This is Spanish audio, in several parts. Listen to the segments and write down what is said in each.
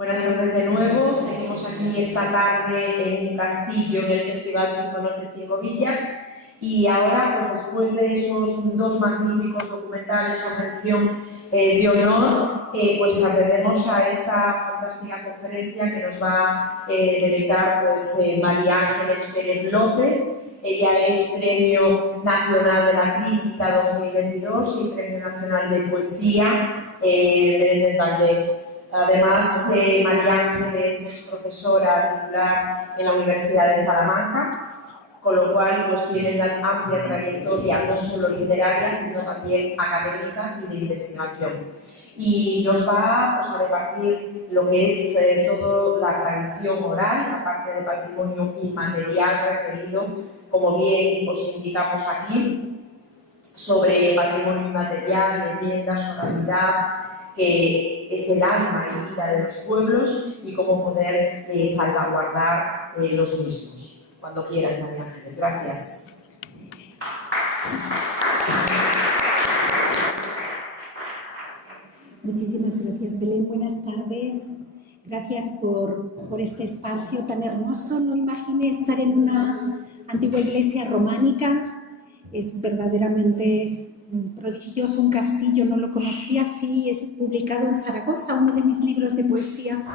Buenas tardes de nuevo. Seguimos aquí esta tarde en un castillo en el Festival 5 Noches, 5 Villas. Y ahora, pues después de esos dos magníficos documentales con mención de honor, pues atendemos a esta fantástica conferencia que nos va a dedicar María Ángeles Pérez López. Ella es Premio Nacional de la Crítica 2022 y Premio Nacional de Poesía Menéndez Valdés. Además, María Ángeles es profesora titular en la Universidad de Salamanca, con lo cual pues, tiene una amplia trayectoria, no solo literaria, sino también académica y de investigación. Y nos va a debatir lo que es toda la tradición oral, la parte de patrimonio inmaterial referido, como bien os indicamos aquí, sobre patrimonio inmaterial, leyendas, oralidad, que es el alma y vida de los pueblos y cómo poder salvaguardar los mismos. Cuando quieras, María Ángeles. Gracias. Muchísimas gracias, Belén. Buenas tardes. Gracias por este espacio tan hermoso. No imaginé estar en una antigua iglesia románica. Es verdaderamente prodigioso, un castillo, no lo conocía. Sí, es publicado en Zaragoza. Uno de mis libros de poesía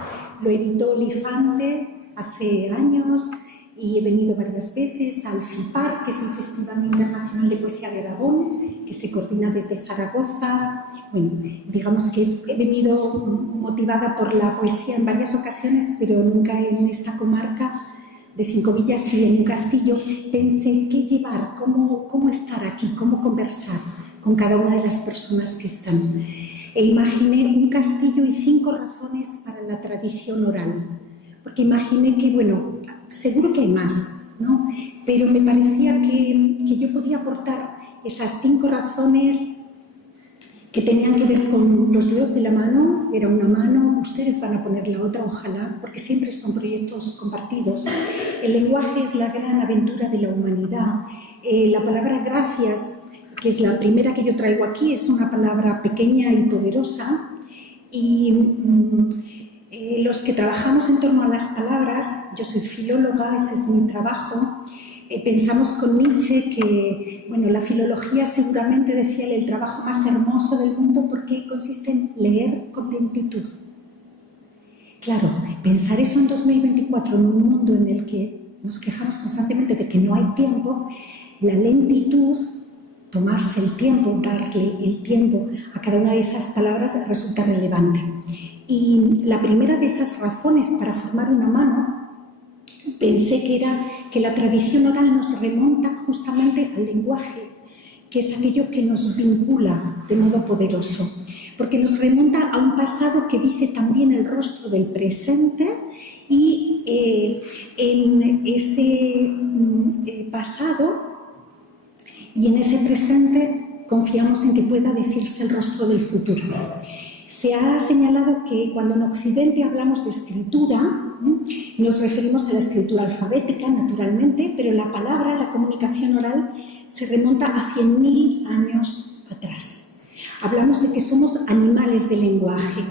lo editó Olifante hace años y he venido varias veces al FIPAR, que es el Festival Internacional de Poesía de Aragón, que se coordina desde Zaragoza. Bueno, digamos que he venido motivada por la poesía en varias ocasiones, pero nunca en esta comarca de 5 Villas y en un castillo. Pensé qué llevar, cómo estar aquí, cómo conversar con cada una de las personas que están. E imaginé un castillo y 5 razones para la tradición oral, porque imaginé que, bueno, seguro que hay más, ¿no? Pero me parecía que yo podía aportar esas 5 razones que tenían que ver con los dedos de la mano. Era una mano, ustedes van a poner la otra, ojalá, porque siempre son proyectos compartidos. El lenguaje es la gran aventura de la humanidad. La palabra gracias, que es la primera que yo traigo aquí, es una palabra pequeña y poderosa, y los que trabajamos en torno a las palabras, yo soy filóloga, ese es mi trabajo. Pensamos con Nietzsche que, bueno, la filología seguramente, decía él, el trabajo más hermoso del mundo porque consiste en leer con lentitud. Claro, pensar eso en 2024, en un mundo en el que nos quejamos constantemente de que no hay tiempo, la lentitud, tomarse el tiempo, darle el tiempo a cada una de esas palabras resulta relevante. Y la primera de esas razones para formar una mano, pensé que era que la tradición oral nos remonta justamente al lenguaje, que es aquello que nos vincula de modo poderoso, porque nos remonta a un pasado que dice también el rostro del presente, y en ese pasado y en ese presente confiamos en que pueda decirse el rostro del futuro. Se ha señalado que cuando en Occidente hablamos de escritura, nos referimos a la escritura alfabética, naturalmente, pero la palabra, la comunicación oral, se remonta a 100.000 años atrás. Hablamos de que somos animales de lenguaje.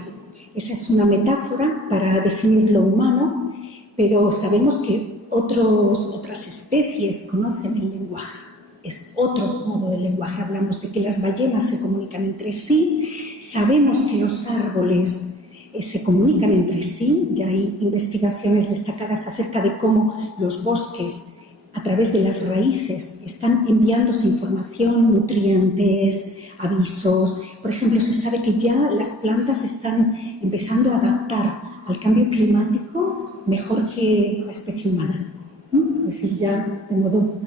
Esa es una metáfora para definir lo humano, pero sabemos que otras especies conocen el lenguaje. Es otro modo de lenguaje. Hablamos de que las ballenas se comunican entre sí, sabemos que los árboles se comunican entre sí, ya hay investigaciones destacadas acerca de cómo los bosques, a través de las raíces, están enviándose información, nutrientes, avisos. Por ejemplo, se sabe que ya las plantas están empezando a adaptar al cambio climático mejor que la especie humana. Es decir, ya de modo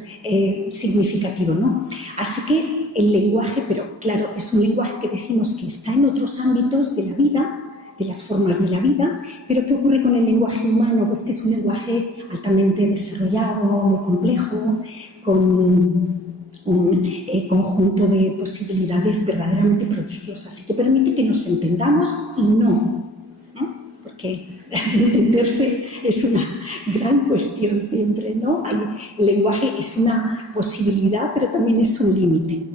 significativo, ¿no? Así que el lenguaje, pero claro, es un lenguaje que decimos que está en otros ámbitos de la vida, de las formas de la vida, pero ¿qué ocurre con el lenguaje humano? Pues que es un lenguaje altamente desarrollado, muy complejo, con un conjunto de posibilidades verdaderamente prodigiosas y que permite que nos entendamos y no, porque entenderse es una gran cuestión siempre, ¿no? El lenguaje es una posibilidad, pero también es un límite.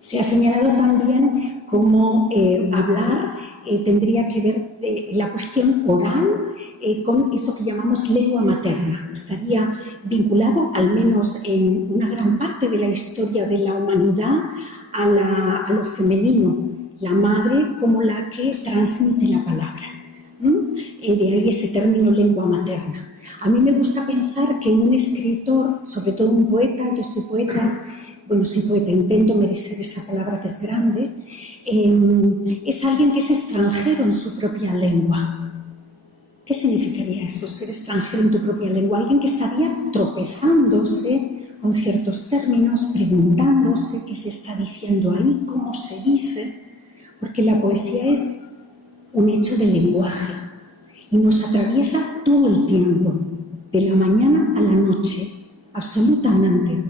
Se ha señalado también cómo hablar tendría que ver la cuestión oral con eso que llamamos lengua materna. Estaría vinculado, al menos en una gran parte de la historia de la humanidad, a lo femenino, la madre como la que transmite la palabra. De ahí ese término lengua materna. A mí me gusta pensar que un escritor, sobre todo un poeta, yo soy poeta, intento merecer esa palabra que es grande, es alguien que es extranjero en su propia lengua. ¿Qué significaría eso, ser extranjero en tu propia lengua? Alguien que estaría tropezándose con ciertos términos, preguntándose qué se está diciendo ahí, cómo se dice, porque la poesía es un hecho de lenguaje y nos atraviesa todo el tiempo, de la mañana a la noche, absolutamente.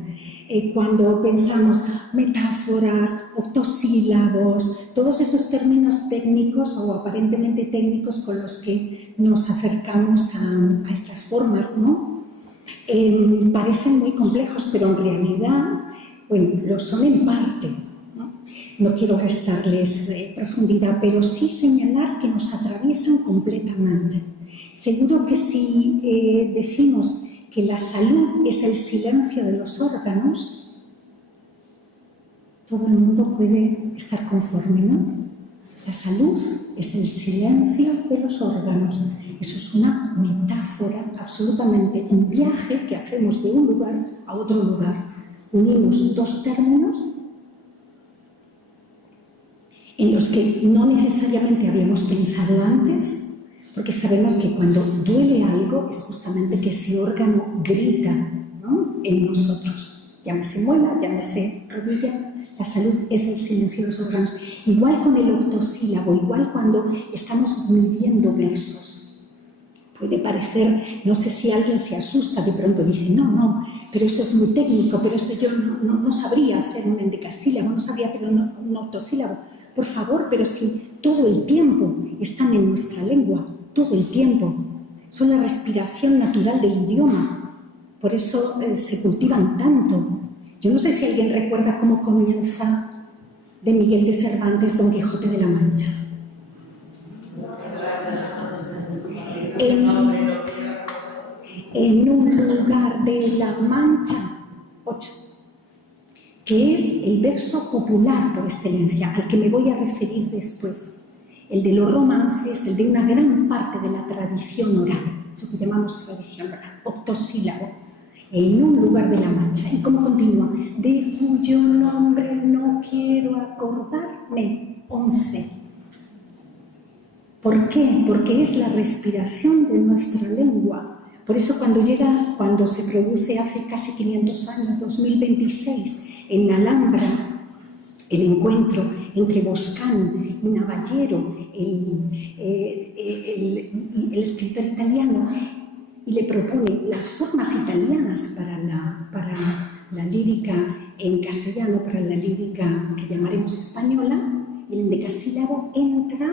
Cuando pensamos metáforas, octosílabos, todos esos términos técnicos o aparentemente técnicos con los que nos acercamos a estas formas, ¿no? Parecen muy complejos, pero en realidad, lo son en parte. No quiero restarles profundidad, pero sí señalar que nos atraviesan completamente. Seguro que si decimos que la salud es el silencio de los órganos, todo el mundo puede estar conforme, ¿no? La salud es el silencio de los órganos. Eso es una metáfora, absolutamente un viaje que hacemos de un lugar a otro lugar. Unimos dos términos en los que no necesariamente habíamos pensado antes, porque sabemos que cuando duele algo es justamente que ese órgano grita, ¿no?, en nosotros. Llámese muela, llámese rodilla, la salud es el silencio de los órganos. Igual con el octosílabo, igual cuando estamos midiendo versos. Puede parecer, no sé si alguien se asusta, de pronto dice, no, pero eso es muy técnico, pero eso yo no sabría hacer un endecasílabo, no sabría hacer un octosílabo. Por favor, pero si todo el tiempo están en nuestra lengua, todo el tiempo, son la respiración natural del idioma, por eso se cultivan tanto. Yo no sé si alguien recuerda cómo comienza de Miguel de Cervantes Don Quijote de la Mancha. En un lugar de la Mancha, 8. Que es el verso popular por excelencia, al que me voy a referir después. El de los romances, el de una gran parte de la tradición oral, eso que llamamos tradición oral, octosílabo, en un lugar de la Mancha. ¿Y cómo continúa? De cuyo nombre no quiero acordarme, 11. ¿Por qué? Porque es la respiración de nuestra lengua. Por eso cuando se produce hace casi 500 años, 2026, en la Alhambra, el encuentro entre Boscán y Navallero, el escritor italiano, y le propone las formas italianas para la lírica en castellano, para la lírica que llamaremos española, el endecasílabo entra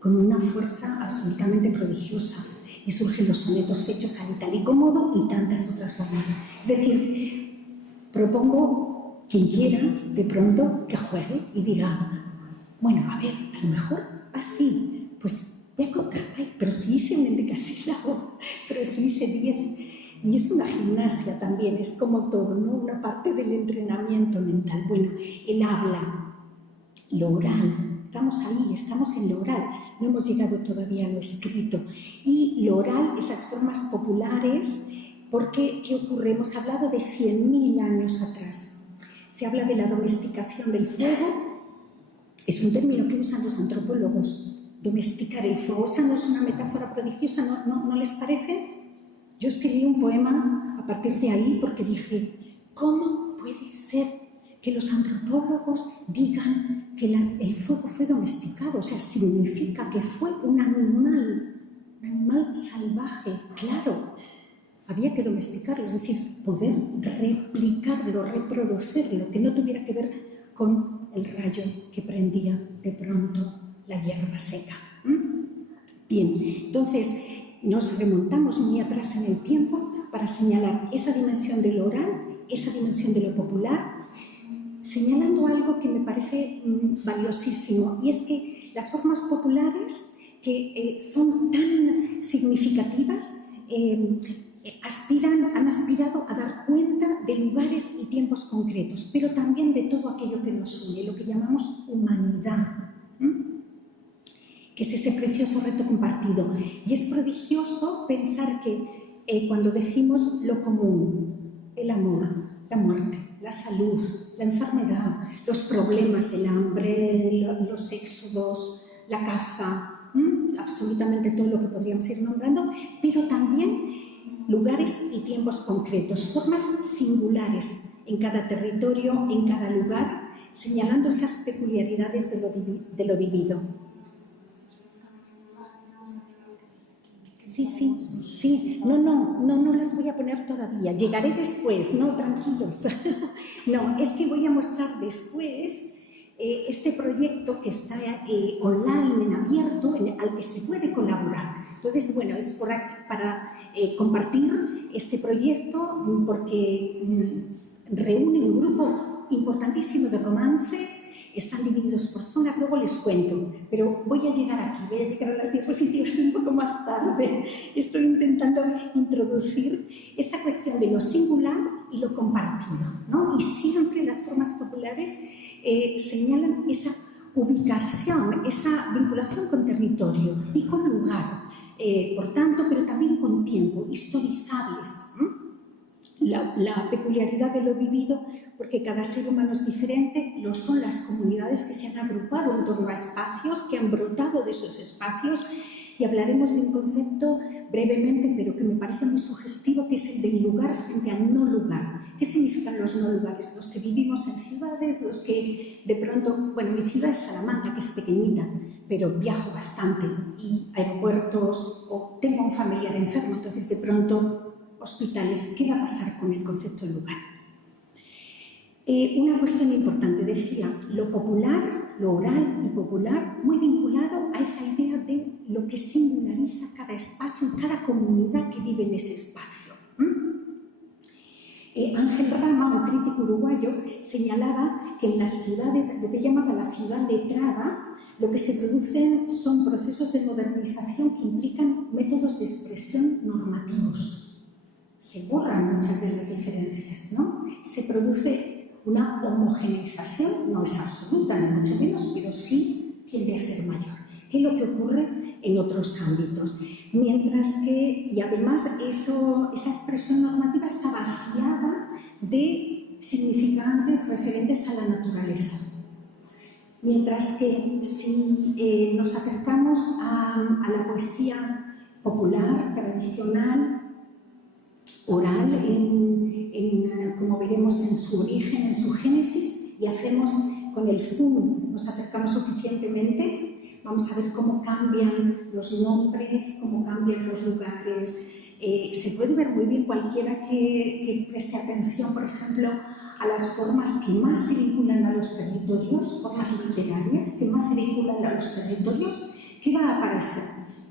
con una fuerza absolutamente prodigiosa y surgen los sonetos fechos al itálico modo y tantas otras formas. Es decir, propongo quien quiera de pronto que juegue y diga, bueno, a ver, a lo mejor así, pues voy a contar, pero si hice un endecasílabo, pero si hice 10, y es una gimnasia también, es como todo, ¿no? Una parte del entrenamiento mental. Bueno, el habla, lo oral, estamos ahí, estamos en lo oral, no hemos llegado todavía a lo escrito. Y lo oral, esas formas populares, porque, ¿qué ocurre? Hemos hablado de 100.000 años atrás. Se habla de la domesticación del fuego, es un término que usan los antropólogos, domesticar el fuego. Esa no es una metáfora prodigiosa, ¿no les parece? Yo escribí un poema a partir de ahí porque dije, ¿cómo puede ser que los antropólogos digan que el fuego fue domesticado? O sea, significa que fue un animal salvaje, claro. Había que domesticarlo, es decir, poder replicarlo, reproducirlo, que no tuviera que ver con el rayo que prendía de pronto la hierba seca. Bien, entonces nos remontamos muy atrás en el tiempo para señalar esa dimensión de lo oral, esa dimensión de lo popular. señalando algo que me parece valiosísimo, y es que las formas populares, que son tan significativas, han aspirado a dar cuenta de lugares y tiempos concretos, pero también de todo aquello que nos une, lo que llamamos humanidad, que es ese precioso reto compartido. Y es prodigioso pensar que cuando decimos lo común, el amor, la muerte, la salud, la enfermedad, los problemas, el hambre, los éxodos, la caza, absolutamente todo lo que podríamos ir nombrando, pero también lugares y tiempos concretos, formas singulares en cada territorio, en cada lugar, señalando esas peculiaridades de lo vivido. Sí. No las voy a poner todavía. Llegaré después, no, tranquilos. No, es que voy a mostrar después este proyecto que está online, en abierto, al que se puede colaborar. Entonces, bueno, es para compartir este proyecto porque reúne un grupo importantísimo de romances. Están divididos por zonas, luego les cuento, pero voy a llegar aquí, voy a llegar a las diapositivas un poco más tarde. Estoy intentando introducir esta cuestión de lo singular y lo compartido, ¿no? Y siempre las formas populares señalan esa ubicación, esa vinculación con territorio y con lugar, por tanto, pero también con tiempo, historizables. La peculiaridad de lo vivido, porque cada ser humano es diferente, lo son las comunidades que se han agrupado en torno a espacios, que han brotado de esos espacios, y hablaremos de un concepto brevemente, pero que me parece muy sugestivo, que es el del lugar frente al no lugar. ¿Qué significan los no lugares? Los que vivimos en ciudades, los que de pronto, bueno, mi ciudad es Salamanca, que es pequeñita, pero viajo bastante, y aeropuertos, o tengo un familiar enfermo, entonces de pronto hospitales. ¿Qué va a pasar con el concepto de lugar? Una cuestión importante, decía, lo popular, lo oral y popular, muy vinculado a esa idea de lo que singulariza cada espacio y cada comunidad que vive en ese espacio. Ángel Rama, un crítico uruguayo, señalaba que en las ciudades, lo que llamaba la ciudad letrada, lo que se producen son procesos de modernización que implican métodos de expresión normativos. Se borran muchas de las diferencias, ¿no? Se produce una homogeneización, no es absoluta ni mucho menos, pero sí tiende a ser mayor, que es lo que ocurre en otros ámbitos. Mientras que, y además, esa expresión normativa está vaciada de significantes referentes a la naturaleza. Mientras que si nos acercamos a la poesía popular, tradicional, oral, como veremos en su origen, en su génesis, y hacemos con el zoom, nos acercamos suficientemente, vamos a ver cómo cambian los nombres, cómo cambian los lugares. Se puede ver muy bien cualquiera que preste atención, por ejemplo, a las formas que más se vinculan a los territorios, formas literarias que más se vinculan a los territorios. ¿Qué va a aparecer?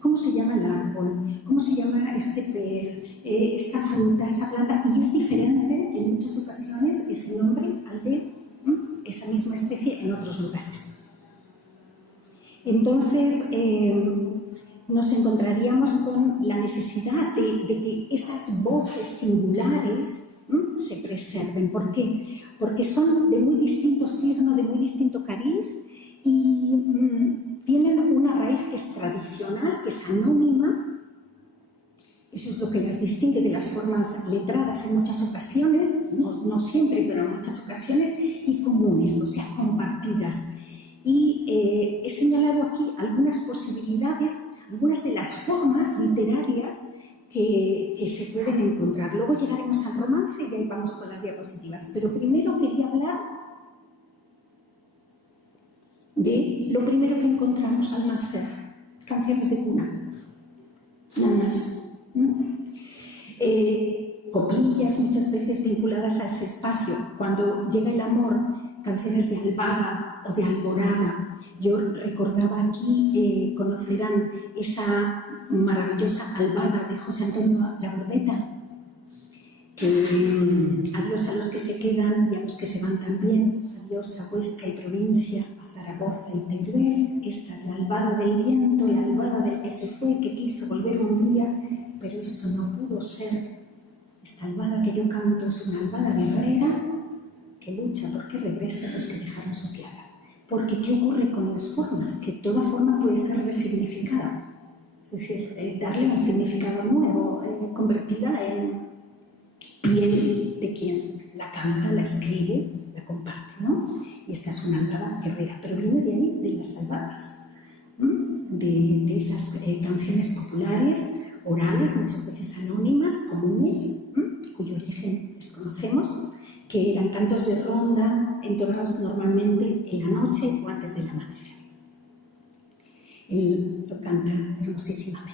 ¿Cómo se llama el árbol? ¿Cómo se llama este pez? Esta fruta, esta planta. Y es diferente en muchas ocasiones ese nombre al de esa misma especie en otros lugares. Entonces, nos encontraríamos con la necesidad de que esas voces singulares se preserven. ¿Por qué? Porque son de muy distinto signo, de muy distinto cariz, y tienen una raíz que es tradicional, que es anónima. Eso es lo que las distingue de las formas letradas en muchas ocasiones, no siempre, pero en muchas ocasiones, y comunes, o sea, compartidas. Y he señalado aquí algunas posibilidades, algunas de las formas literarias que se pueden encontrar. Luego llegaremos al romance y ahí vamos con las diapositivas. Pero primero quería hablar de lo primero que encontramos al nacer, canciones de cuna, nada más. Coplillas muchas veces vinculadas a ese espacio. Cuando llega el amor, canciones de albada o de alborada. Yo recordaba aquí, conocerán esa maravillosa albada de José Antonio Labordeta, que adiós a los que se quedan y a los que se van también, maravillosa Huesca y provincia, a Zaragoza y Teruel. Esta es la albada del viento, la albada del que se fue, que quiso volver un día, pero eso no pudo ser. Esta albada que yo canto es una albada guerrera que lucha porque regresen los que dejaron su tierra. Porque ¿qué ocurre con las formas? Que toda forma puede ser resignificada. Es decir, darle un significado nuevo, convertida en piel de quien la canta, la escribe, la comparte, ¿no? Y esta es una albada guerrera, pero viene de ahí, de las albadas, de esas canciones populares, orales, muchas veces anónimas, comunes, cuyo origen desconocemos, que eran cantos de ronda entonados normalmente en la noche o antes del amanecer. Él lo canta hermosísimamente.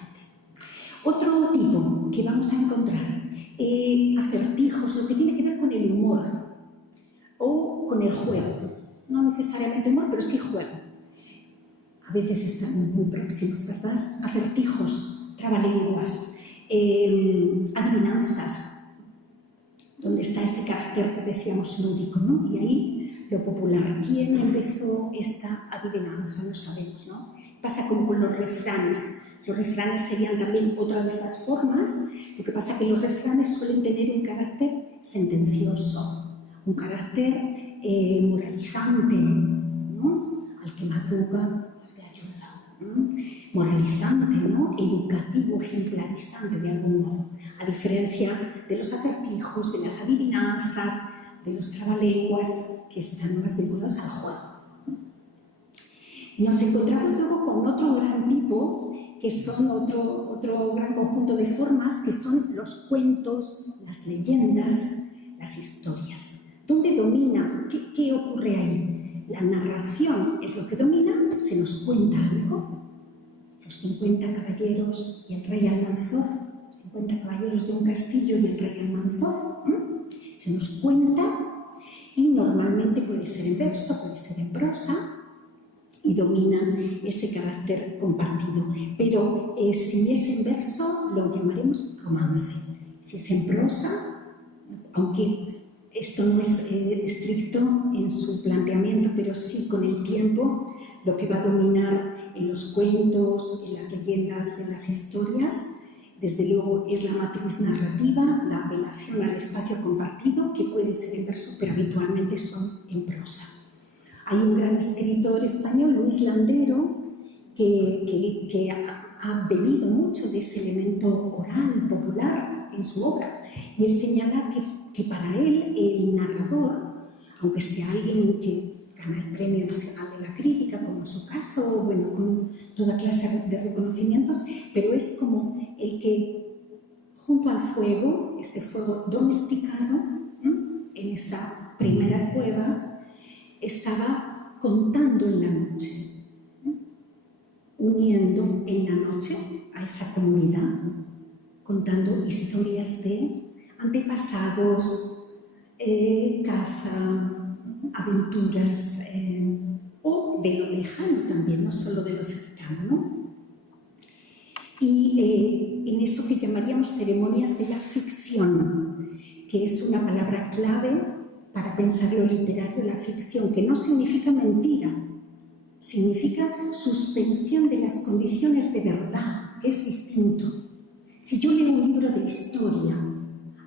Otro tipo que vamos a encontrar, acertijos, lo que tiene que ver con el humor o con el juego. No necesariamente humor, pero sí juego. A veces están muy próximos, ¿verdad? Acertijos, trabalenguas, adivinanzas, donde está ese carácter que decíamos lúdico, ¿no? Y ahí lo popular. ¿Quién empezó esta adivinanza? No sabemos, ¿no? Pasa como con los refranes. Los refranes serían también otra de esas formas. Lo que pasa es que los refranes suelen tener un carácter sentencioso, un carácter moralizante, ¿no? Al que madruga, pues le ayuda, ¿no? Moralizante, ¿no? Educativo, ejemplarizante de algún modo, a diferencia de los acertijos, de las adivinanzas, de los trabalenguas que están más vinculados al juego. Nos encontramos luego con otro gran tipo, que son otro gran conjunto de formas, que son los cuentos, las leyendas, las historias. ¿Dónde domina? ¿Qué ocurre ahí? La narración es lo que domina, se nos cuenta algo. Los 50 caballeros y el rey Almanzor, 50 caballeros de un castillo y el rey Almanzor, se nos cuenta y normalmente puede ser en verso, puede ser en prosa y domina ese carácter compartido. Pero si es en verso lo llamaremos romance. Si es en prosa, aunque esto no es estricto en su planteamiento, pero sí con el tiempo lo que va a dominar en los cuentos, en las leyendas, en las historias, desde luego es la matriz narrativa, la apelación al espacio compartido, que puede ser en verso, pero habitualmente son en prosa. Hay un gran escritor español, Luis Landero, que ha bebido mucho de ese elemento oral, popular, en su obra, y él señala que para él el narrador, aunque sea alguien que gana el Premio Nacional de la Crítica, como en su caso, bueno, con toda clase de reconocimientos, pero es como el que, junto al fuego, ese fuego domesticado, en esa primera cueva, estaba contando en la noche, uniendo en la noche a esa comunidad, contando historias de antepasados, caza, aventuras, o de lo lejano también, no solo de lo cercano, ¿no? Y en eso que llamaríamos ceremonias de la ficción, que es una palabra clave para pensar lo literario, la ficción, que no significa mentira, significa suspensión de las condiciones de verdad, que es distinto. Si yo leo un libro de historia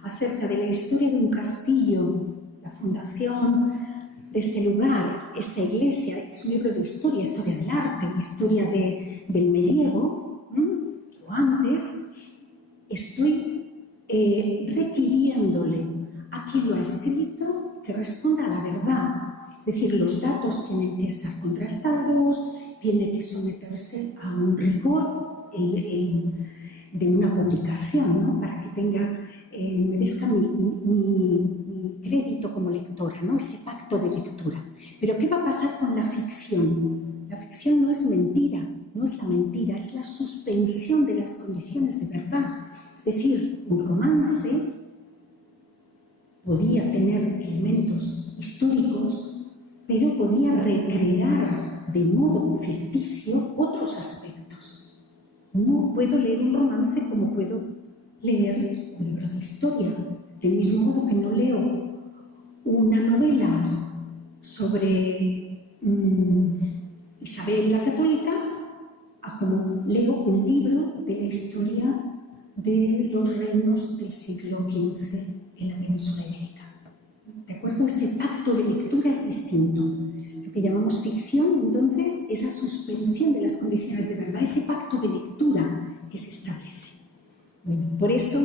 acerca de la historia de un castillo, la fundación de este lugar, esta iglesia, es un libro de historia, historia del arte, historia del medievo, o antes, estoy requiriéndole a quien lo ha escrito que responda a la verdad. Es decir, los datos tienen que estar contrastados, tiene que someterse a un rigor de una publicación, ¿no? Para que merezca mi crédito como lectora, ¿no? Ese pacto de lectura. Pero ¿qué va a pasar con la ficción? La ficción no es mentira, no es la mentira, es la suspensión de las condiciones de verdad. Es decir, un romance podía tener elementos históricos, pero podía recrear de modo ficticio otros aspectos. No puedo leer un romance como puedo leer un libro de historia, del mismo modo que no leo una novela sobre Isabel la Católica a como leo un libro de la historia de los reinos del siglo XV en la península ibérica. ¿De acuerdo? Ese pacto de lectura es distinto. Lo que llamamos ficción, entonces, esa suspensión de las condiciones de verdad, ese pacto de lectura que se establece. Bueno, por eso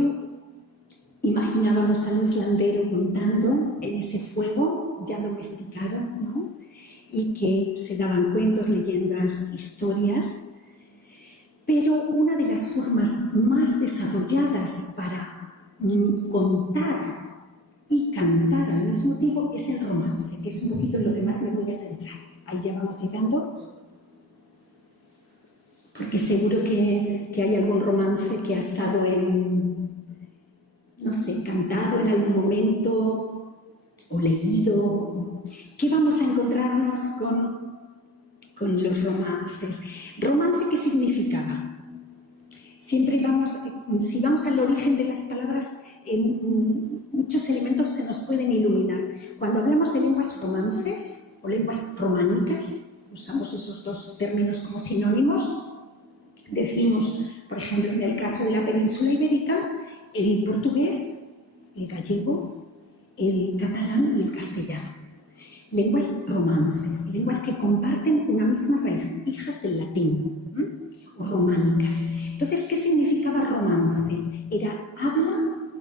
imaginábamos a Luis Landero contando en ese fuego ya domesticado, ¿no? Y que se daban cuentos, leyendas, historias. Pero una de las formas más desarrolladas para contar y cantar al mismo tiempo es el romance, que es un poquito en lo que más me voy a centrar. Ahí ya vamos llegando, porque seguro que hay algún romance que ha estado no sé, cantado en algún momento o leído. ¿Qué vamos a encontrarnos con los romances? ¿Romance qué significaba? Siempre si vamos al origen de las palabras, muchos elementos se nos pueden iluminar. Cuando hablamos de lenguas romances o lenguas románicas, usamos esos dos términos como sinónimos, decimos, por ejemplo, en el caso de la península ibérica, el portugués, el gallego, el catalán y el castellano. Lenguas romances, lenguas que comparten una misma raíz, hijas del latín, o románicas. Entonces, ¿qué significaba romance? Era habla,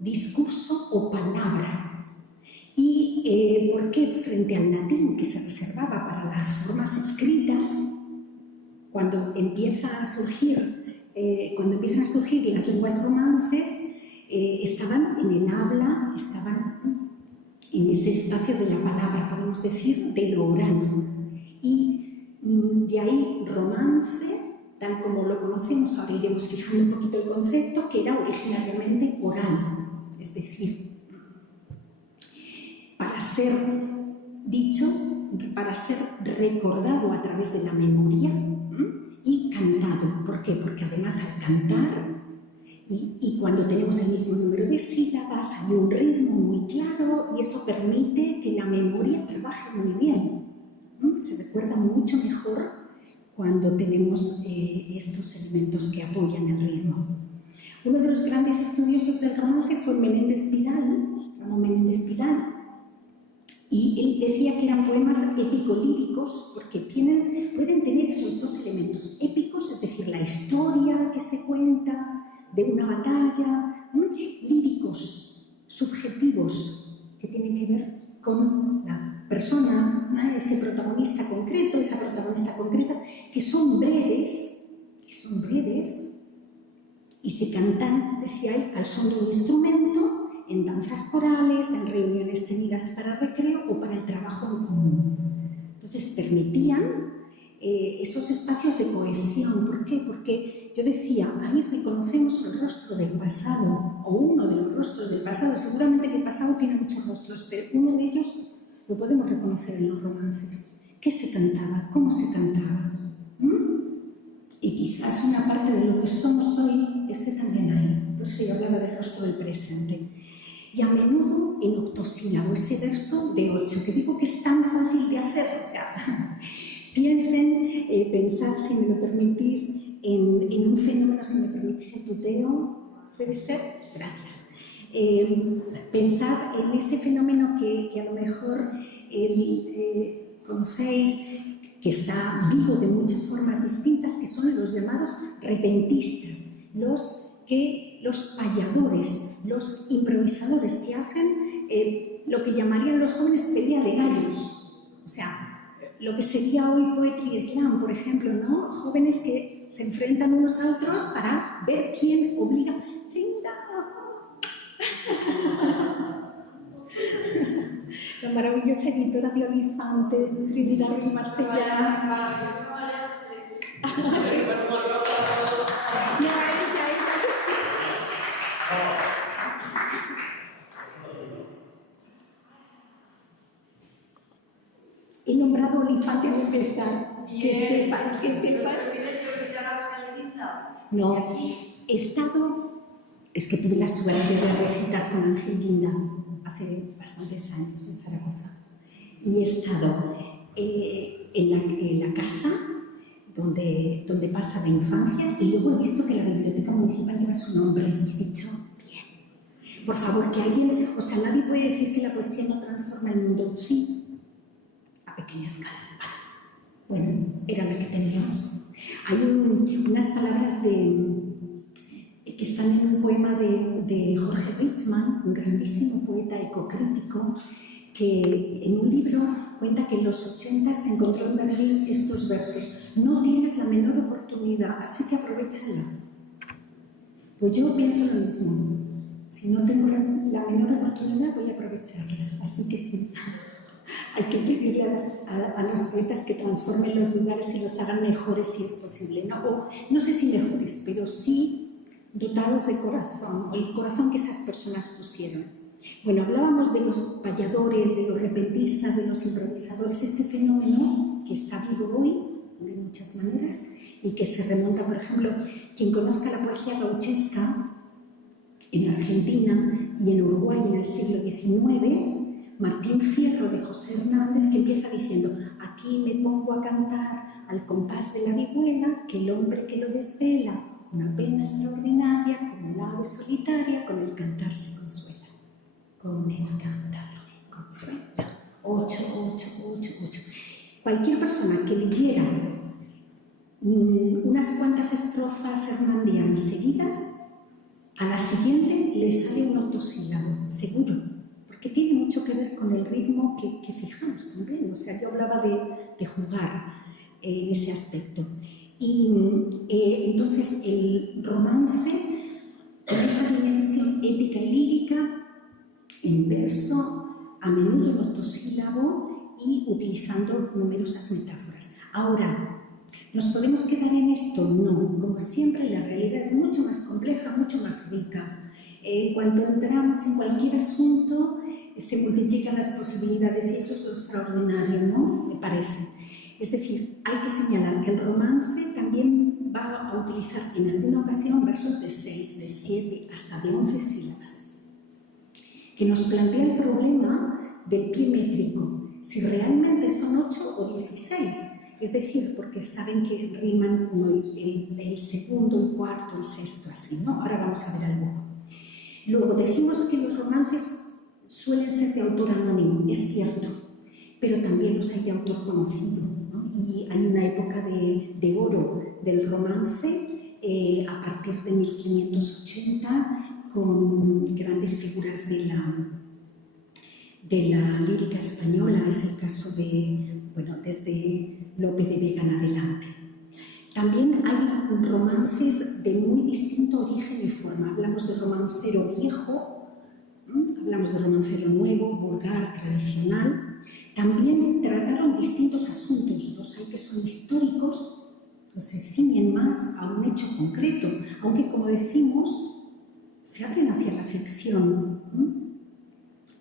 discurso o palabra. ¿Y por qué frente al latín, que se reservaba para las formas escritas, cuando empiezan a surgir las lenguas romances, estaban en el habla, estaban en ese espacio de la palabra, podemos decir, de lo oral. Y de ahí romance, tal como lo conocemos, ahora iremos fijando un poquito el concepto, que era originariamente oral, es decir, para ser dicho, para ser recordado a través de la memoria y cantado. ¿Por qué? Porque además al cantar, y cuando tenemos el mismo número de sílabas, hay un ritmo muy claro y eso permite que la memoria trabaje muy bien. Se recuerda mucho mejor cuando tenemos estos elementos que apoyan el ritmo. Uno de los grandes estudiosos del romance fue Menéndez Pidal, Ramón Menéndez Pidal, y él decía que eran poemas épico-líricos porque pueden tener esos dos elementos épicos, es decir, la historia que se cuenta de una batalla, líricos, subjetivos, que tienen que ver con la persona, ¿no? Ese protagonista concreto, esa protagonista concreta, que son breves, y se cantan, decía él, al son de un instrumento, en danzas corales, en reuniones tenidas para recreo o para el trabajo en común. Entonces permitían esos espacios de cohesión. ¿Por qué? Porque yo decía, ahí reconocemos el rostro del pasado, o uno de los rostros del pasado. Seguramente que el pasado tiene muchos rostros, pero uno de ellos lo podemos reconocer en los romances. ¿Qué se cantaba? ¿Cómo se cantaba? Y quizás una parte de lo que somos hoy esté también ahí. Por eso yo hablaba del rostro del presente. Y a menudo en octosílabo, ese verso de 8, que digo que es tan fácil de hacer. O sea, pensad, si me lo permitís, en un fenómeno, si me permitís el tuteo, ¿puede ser? Gracias. Pensad en ese fenómeno que a lo mejor conocéis, que está vivo de muchas formas distintas, que son los llamados repentistas, los payadores, los improvisadores que hacen lo que llamarían los jóvenes pelea de gallos. O sea, lo que sería hoy poetry slam, por ejemplo, ¿no? Jóvenes que se enfrentan unos a otros para ver quién obliga. ¡Trinidad! La maravillosa editora de Olifante, Trinidad y Marcellana. He nombrado Olifante de empezar. Que sepas. No, he estado. Es que tuve la suerte de recitar con Ángel Guinda hace bastantes años en Zaragoza. y he estado en la casa donde pasa la infancia y luego he visto que la biblioteca municipal lleva su nombre y he dicho, bien, por favor, que alguien, o sea, nadie puede decir que la poesía no transforma el mundo, sí, a pequeña escala. Bueno, era la que teníamos. Hay unas palabras que están en un poema de Jorge Richman, un grandísimo poeta ecocrítico, que en un libro cuenta que en los 80 se encontró en Berlín estos versos: no tienes la menor oportunidad, así que aprovechala. Pues yo pienso lo mismo, si no tengo la menor oportunidad voy a aprovecharla, así que sí. Hay que pedirle a los poetas que transformen los lugares y los hagan mejores si es posible. No sé si mejores, pero sí dotados de corazón, o el corazón que esas personas pusieron. Bueno, hablábamos de los payadores, de los repentistas, de los improvisadores, este fenómeno que está vivo hoy, de muchas maneras, y que se remonta, por ejemplo, quien conozca la poesía gauchesca en Argentina y en Uruguay en el siglo XIX, Martín Fierro de José Hernández, que empieza diciendo: aquí me pongo a cantar al compás de la vihuela, que el hombre que lo desvela, una pena extraordinaria, como la ave solitaria, con el cantar se consuela. Con el cantar se consuela. 8, 8, 8, 8. Cualquier persona que leyera unas cuantas estrofas hernandianas seguidas, a la siguiente le sale un octosílabo, seguro. Que tiene mucho que ver con el ritmo que fijamos también. O sea, yo hablaba de jugar en ese aspecto. Y entonces el romance, con esa dimensión épica y lírica, en verso, a menudo en octosílabo y utilizando numerosas metáforas. Ahora, ¿nos podemos quedar en esto? No. Como siempre, la realidad es mucho más compleja, mucho más rica. En cuanto entramos en cualquier asunto, se multiplican las posibilidades y eso es lo extraordinario, ¿no? Me parece. Es decir, hay que señalar que el romance también va a utilizar en alguna ocasión versos de 6, de 7, hasta de 11 sílabas, que nos plantea el problema del pie métrico, si realmente son 8 o 16, es decir, porque saben que riman el segundo, el cuarto, el sexto, así, ¿no? Ahora vamos a ver alguno. Luego, decimos que los romances suelen ser de autor anónimo, es cierto, pero también los hay de autor conocido, ¿no? Y hay una época de oro del romance a partir de 1580, con grandes figuras de la lírica española, es el caso desde Lope de Vega en adelante. También hay romances de muy distinto origen y forma. Hablamos de romancero viejo, hablamos de romancero nuevo, vulgar, tradicional. También trataron distintos asuntos. Los hay que son históricos, pues se ciñen más a un hecho concreto, aunque, como decimos, se abren hacia la ficción.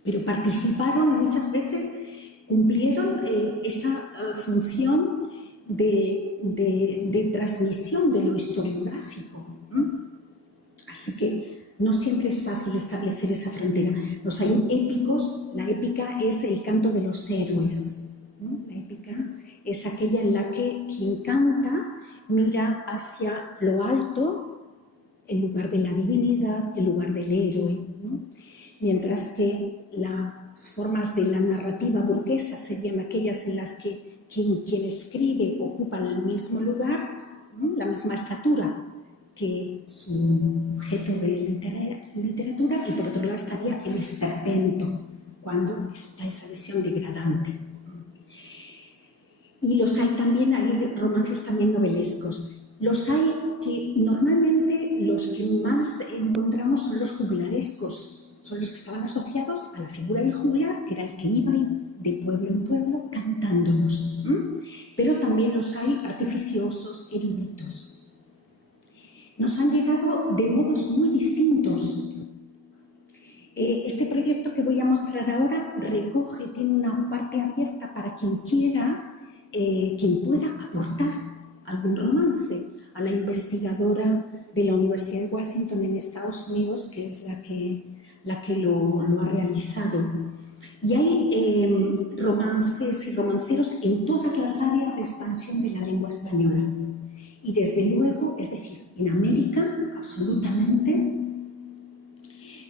Pero participaron y muchas veces cumplieron esa función de transmisión de lo historiográfico. Así que no siempre es fácil establecer esa frontera. Los hay épicos, la épica es el canto de los héroes. La épica es aquella en la que quien canta mira hacia lo alto, en lugar de la divinidad, en lugar del héroe. Mientras que las formas de la narrativa burguesa serían aquellas en las que quien escribe ocupa el mismo lugar, la misma estatura que su objeto de literatura, y por otro lado estaría el esperpento, cuando está esa visión degradante. Y los hay también, hay romances también novelescos. Los hay que normalmente los que más encontramos son los juglarescos, son los que estaban asociados a la figura del juglar, que era el que iba de pueblo en pueblo cantándonos. Pero también los hay artificiosos, eruditos. Nos han llegado de modos muy distintos. Este proyecto que voy a mostrar ahora recoge, tiene una parte abierta para quien quiera, quien pueda aportar algún romance a la investigadora de la Universidad de Washington en Estados Unidos, que es la que lo ha realizado. Y hay romances y romanceros en todas las áreas de expansión de la lengua española. Y desde luego, es decir, en América, absolutamente,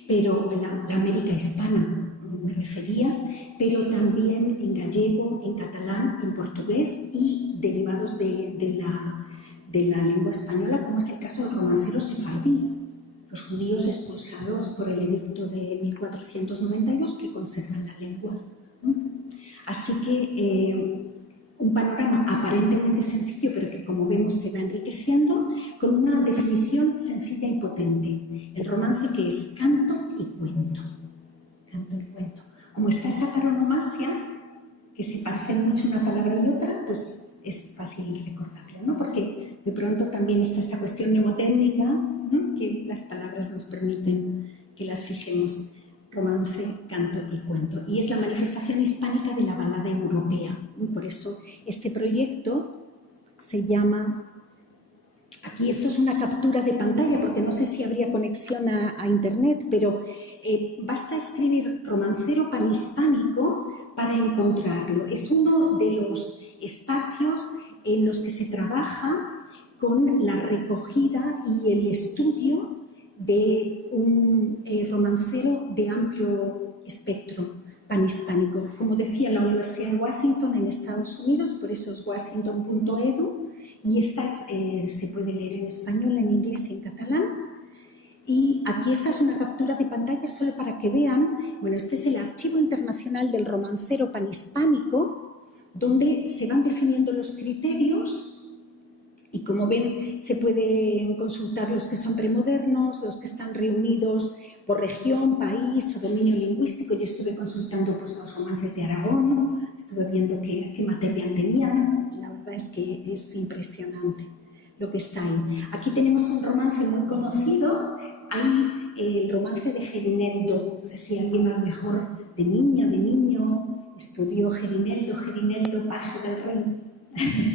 pero en la América hispana me refería, pero también en gallego, en catalán, en portugués y derivados de la lengua española, como es el caso del romancero sefardí, los judíos expulsados por el edicto de 1492 que conservan la lengua. Así que un panorama aparentemente sencillo, pero que como vemos se va enriqueciendo, con una definición sencilla y potente. El romance que es canto y cuento. Canto y cuento. Como está esa paronomasia, que se parecen mucho una palabra y otra, pues es fácil recordarlo, ¿no? Porque de pronto también está esta cuestión mnemotécnica, ¿no? Que las palabras nos permiten que las fijemos. Romance, canto y cuento. Y es la manifestación hispánica de la balada europea. Y por eso este proyecto se llama... Aquí esto es una captura de pantalla, porque no sé si habría conexión a internet, pero basta escribir romancero panhispánico para encontrarlo. Es uno de los espacios en los que se trabaja con la recogida y el estudio de un romancero de amplio espectro panhispánico. Como decía, la Universidad de Washington en Estados Unidos, por eso es washington.edu, y esta se puede leer en español, en inglés y en catalán. Y aquí esta es una captura de pantalla solo para que vean, bueno, este es el Archivo Internacional del Romancero Panhispánico, donde se van definiendo los criterios. Y como ven, se pueden consultar los que son premodernos, los que están reunidos por región, país o dominio lingüístico. Yo estuve consultando pues, los romances de Aragón, estuve viendo qué material tenían. La verdad es que es impresionante lo que está ahí. Aquí tenemos un romance muy conocido, hay el romance de Gerineldo. No sé si alguien a lo mejor de niña, de niño, estudió Gerineldo, paje del rey.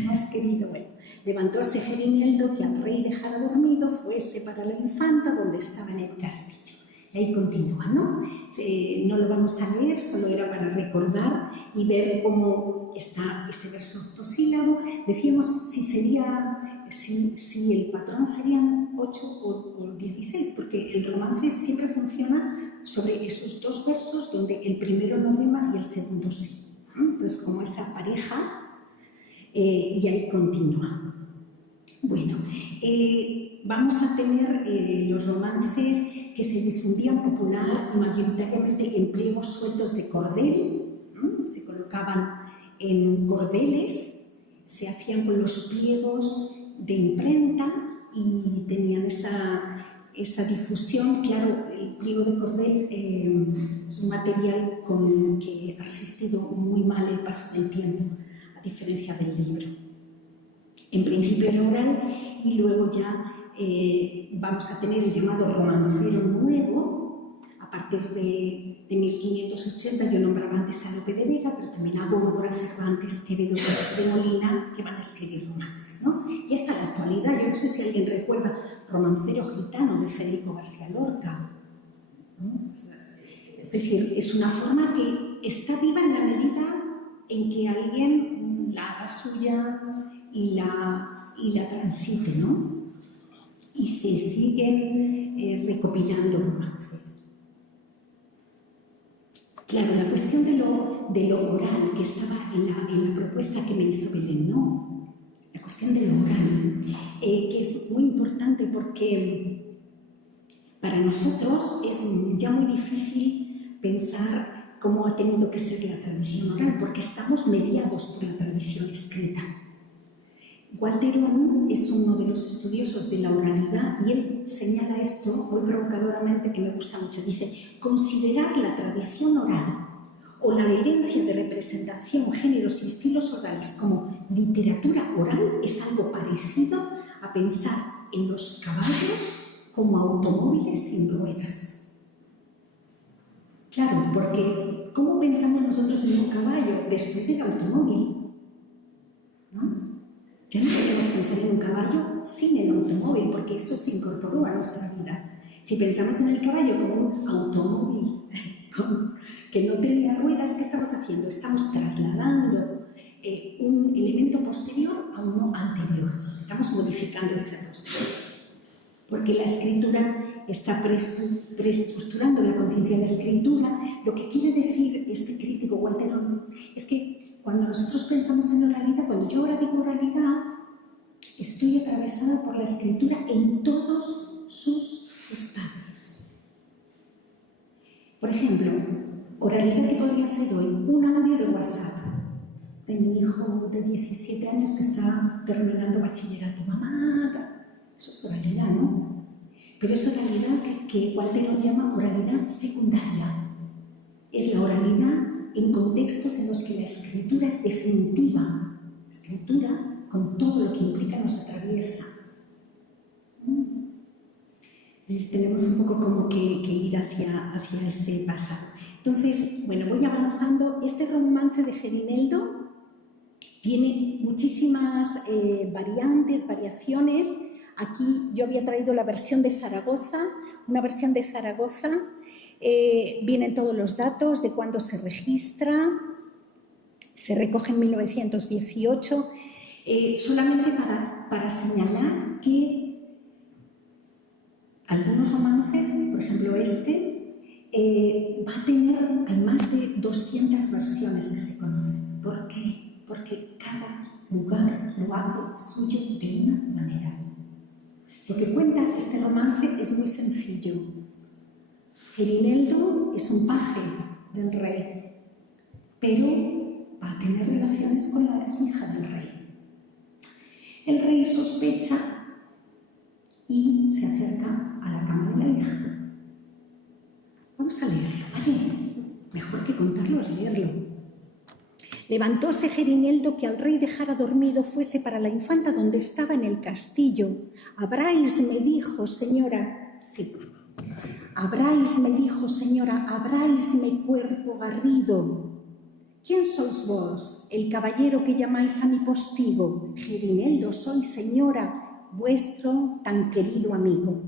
Más querido, bueno, levantóse Gerineldo que al rey dejara dormido, fuese para la infanta donde estaba en el castillo. Y ahí continúa, ¿no? No lo vamos a leer, solo era para recordar y ver cómo está ese verso octosílabo. Decíamos si el patrón serían 8 o 16, porque el romance siempre funciona sobre esos dos versos donde el primero no rima y el segundo sí. Entonces, como esa pareja... y ahí continúa. Bueno, vamos a tener los romances que se difundían popular y mayoritariamente en pliegos sueltos de cordel, se colocaban en cordeles, se hacían con los pliegos de imprenta y tenían esa difusión. Claro, el pliego de cordel es un material que ha resistido muy mal el paso del tiempo, a diferencia del libro. En principio era oral y luego ya vamos a tener el llamado romancero nuevo. A partir de 1580 yo nombraba antes a Lope de Vega, pero también a Góngora, Cervantes, Quevedo, de Molina, que van a escribir romances, ¿no? Y hasta la actualidad, yo no sé si alguien recuerda Romancero gitano de Federico García Lorca, ¿no? Es decir, es una forma que está viva en la medida en que alguien la haga suya y la transite, ¿no? Y se siguen recopilando romances. Claro, la cuestión de lo oral que estaba en la propuesta que me hizo Belén, ¿no? La cuestión de lo oral, que es muy importante porque para nosotros es ya muy difícil pensar cómo ha tenido que ser la tradición oral, porque estamos mediados por la tradición escrita. Walter Unum es uno de los estudiosos de la oralidad y él señala esto muy provocadoramente, que me gusta mucho. Dice, considerar la tradición oral o la herencia de representación, géneros y estilos orales como literatura oral es algo parecido a pensar en los caballos como automóviles sin ruedas. Claro, porque ¿cómo pensamos nosotros en un caballo después del automóvil? ¿No? Ya no podemos pensar en un caballo sin el automóvil, porque eso se incorporó a nuestra vida. Si pensamos en el caballo como un automóvil que no tenía ruedas, ¿qué estamos haciendo? Estamos trasladando un elemento posterior a uno anterior. Estamos modificando ese rostro. Porque la escritura está preestructurando la conciencia. La escritura, lo que quiere decir este crítico Walter, es que cuando nosotros pensamos en oralidad, cuando yo ahora digo oralidad, estoy atravesada por la escritura en todos sus espacios. Por ejemplo, oralidad que podría ser hoy, un audio de WhatsApp de mi hijo de 17 años que está terminando bachillerato. Mamá, eso es oralidad, ¿no? Pero es oralidad que Walter llama oralidad secundaria. Es la oralidad en contextos en los que la escritura es definitiva. Escritura con todo lo que implica nos atraviesa. Tenemos un poco como que ir hacia ese pasado. Entonces, bueno, voy avanzando. Este romance de Gerineldo tiene muchísimas variantes, variaciones. Aquí yo había traído la versión de Zaragoza, una versión de Zaragoza. Vienen todos los datos de cuándo se registra, se recoge en 1918, solamente para señalar que algunos romances, por ejemplo va a tener más de 200 versiones que se conocen. ¿Por qué? Porque cada lugar lo hace suyo de una manera. Lo que cuenta este romance es muy sencillo. Gerineldo es un paje del rey, pero va a tener relaciones con la hija del rey. El rey sospecha y se acerca a la cama de la hija. Vamos a leerlo, ¿vale? Mejor que contarlo es leerlo. Levantóse Gerineldo que al rey dejara dormido fuese para la infanta donde estaba en el castillo. Abráis, me dijo, señora. Sí. Abráis, me dijo, señora, abráisme cuerpo garrido. ¿Quién sois vos? El caballero que llamáis a mi postigo. Gerineldo soy, señora, vuestro tan querido amigo.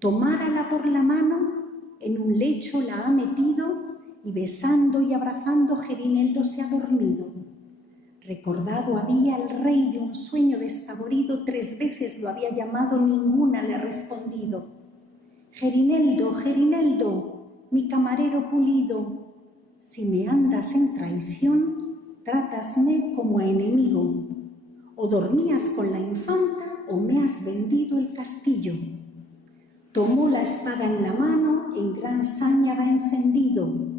Tomárala por la mano, en un lecho la ha metido, y besando y abrazando Gerineldo se ha dormido. Recordado había el rey de un sueño despavorido, 3 veces lo había llamado, ninguna le ha respondido. Gerineldo, Gerineldo, mi camarero pulido, si me andas en traición, trátasme como a enemigo. O dormías con la infanta o me has vendido el castillo. Tomó la espada en la mano, en gran saña va encendido.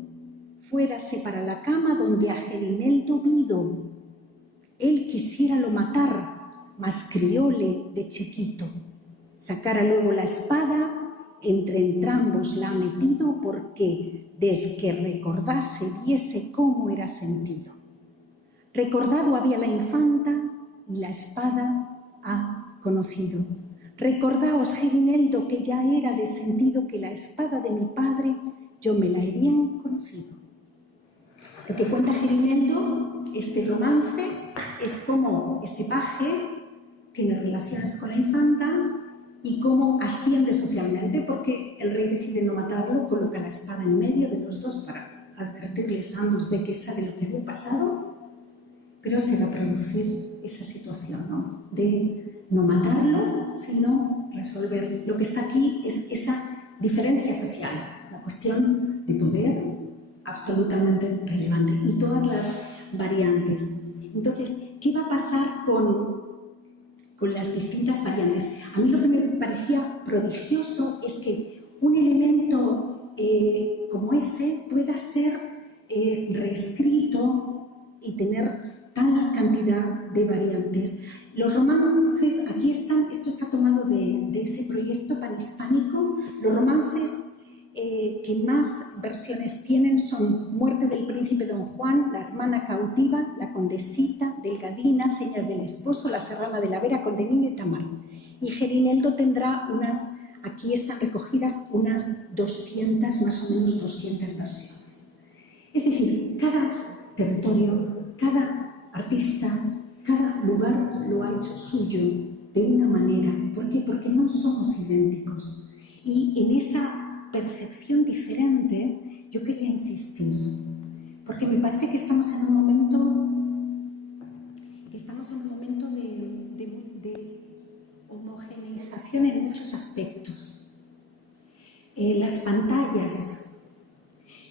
Fuérase para la cama donde a Gerineldo vido. Él quisiera lo matar, mas crióle de chiquito. Sacara luego la espada, entre entrambos la ha metido, porque desde que recordase viese cómo era sentido. Recordado había la infanta y la espada ha conocido. Recordaos, Gerineldo, que ya era de sentido que la espada de mi padre yo me la he bien conocido. Lo que cuenta Gerineldo, este romance, es cómo este paje tiene relaciones con la infanta y cómo asciende socialmente, porque el rey decide no matarlo, coloca la espada en medio de los dos para advertirles a ambos de que sabe lo que había pasado, pero se va a producir esa situación, ¿no? De no matarlo, sino resolver. Lo que está aquí es esa diferencia social, la cuestión de poder absolutamente relevante y todas las variantes. Entonces, ¿qué va a pasar con las distintas variantes? A mí lo que me parecía prodigioso es que un elemento como ese pueda ser reescrito y tener tal cantidad de variantes. Los romances, aquí están, esto está tomado de ese proyecto panhispánico. Los romances que más versiones tienen son Muerte del príncipe Don Juan, La hermana cautiva, La condesita, Delgadina, Señas del esposo, La serrana de la Vera, Condeniño y Tamar. Y Gerineldo tendrá aquí están recogidas unas 200, más o menos 200 versiones. Es decir, cada territorio, cada artista, cada lugar lo ha hecho suyo de una manera. ¿Por qué? Porque no somos idénticos. Y en esa una percepción diferente, yo quería insistir, porque me parece que estamos en un momento de homogeneización en muchos aspectos. Las pantallas.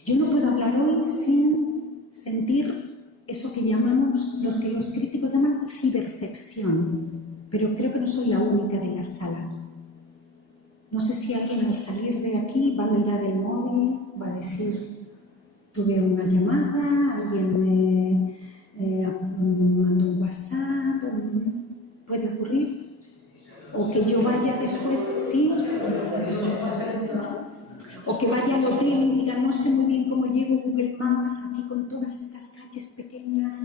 Yo no puedo hablar hoy sin sentir eso que llamamos, lo que los críticos llaman cibercepción, pero creo que no soy la única de la sala. No sé si alguien al salir de aquí va a mirar el móvil, va a decir, tuve una llamada, alguien me mandó un WhatsApp, ¿puede ocurrir? O que yo vaya después, ¿sí? O que vaya al hotel y diga, no sé muy bien cómo llego Google Maps aquí con todas estas calles pequeñas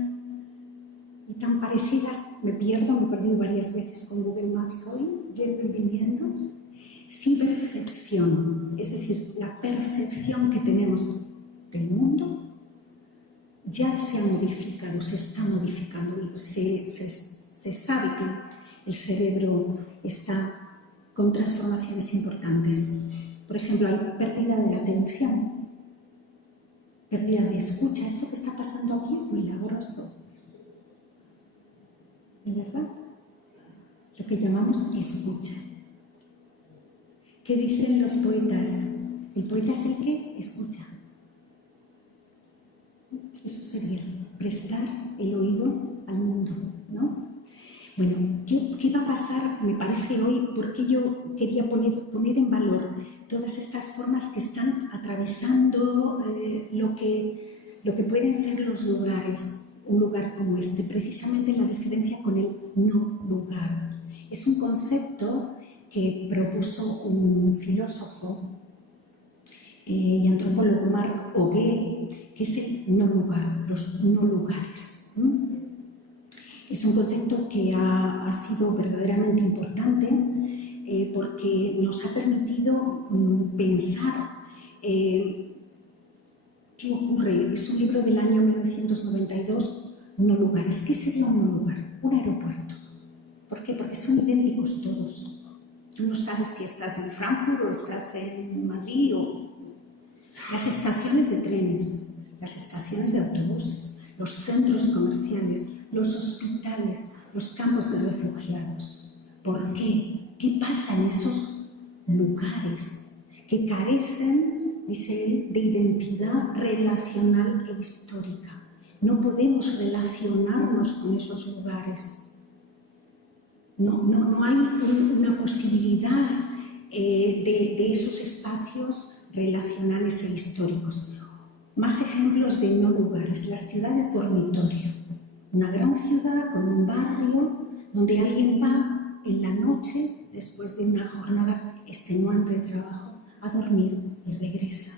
y tan parecidas. Me pierdo, me he perdido varias veces con Google Maps hoy, yendo y viniendo. Cibercepción, es decir, la percepción que tenemos del mundo ya se ha modificado, se está modificando, se sabe que el cerebro está con transformaciones importantes. Por ejemplo, hay pérdida de atención, pérdida de escucha. Esto que está pasando aquí es milagroso, ¿de verdad? Lo que llamamos escucha. ¿Qué dicen los poetas? El poeta es el que escucha. Eso sería prestar el oído al mundo, ¿no? Bueno, ¿qué va a pasar, me parece hoy, porque yo quería poner en valor todas estas formas que están atravesando lo que pueden ser los lugares, un lugar como este, precisamente la diferencia con el no lugar. Es un concepto que propuso un filósofo y antropólogo, Marc Augé, que es el no lugar, los no lugares. Es un concepto que ha sido verdaderamente importante porque nos ha permitido pensar qué ocurre. Es un libro del año 1992, No lugares. ¿Qué sería un no lugar? Un aeropuerto. ¿Por qué? Porque son idénticos todos. Tú no sabes si estás en Frankfurt o estás en Madrid o las estaciones de trenes, las estaciones de autobuses, los centros comerciales, los hospitales, los campos de refugiados. ¿Por qué? ¿Qué pasa en esos lugares que carecen, dice él, de identidad relacional e histórica? No podemos relacionarnos con esos lugares. No hay una posibilidad de esos espacios relacionales e históricos. Más ejemplos de no lugares. Las ciudades dormitorio. Una gran ciudad con un barrio donde alguien va en la noche, después de una jornada extenuante de trabajo, a dormir y regresa.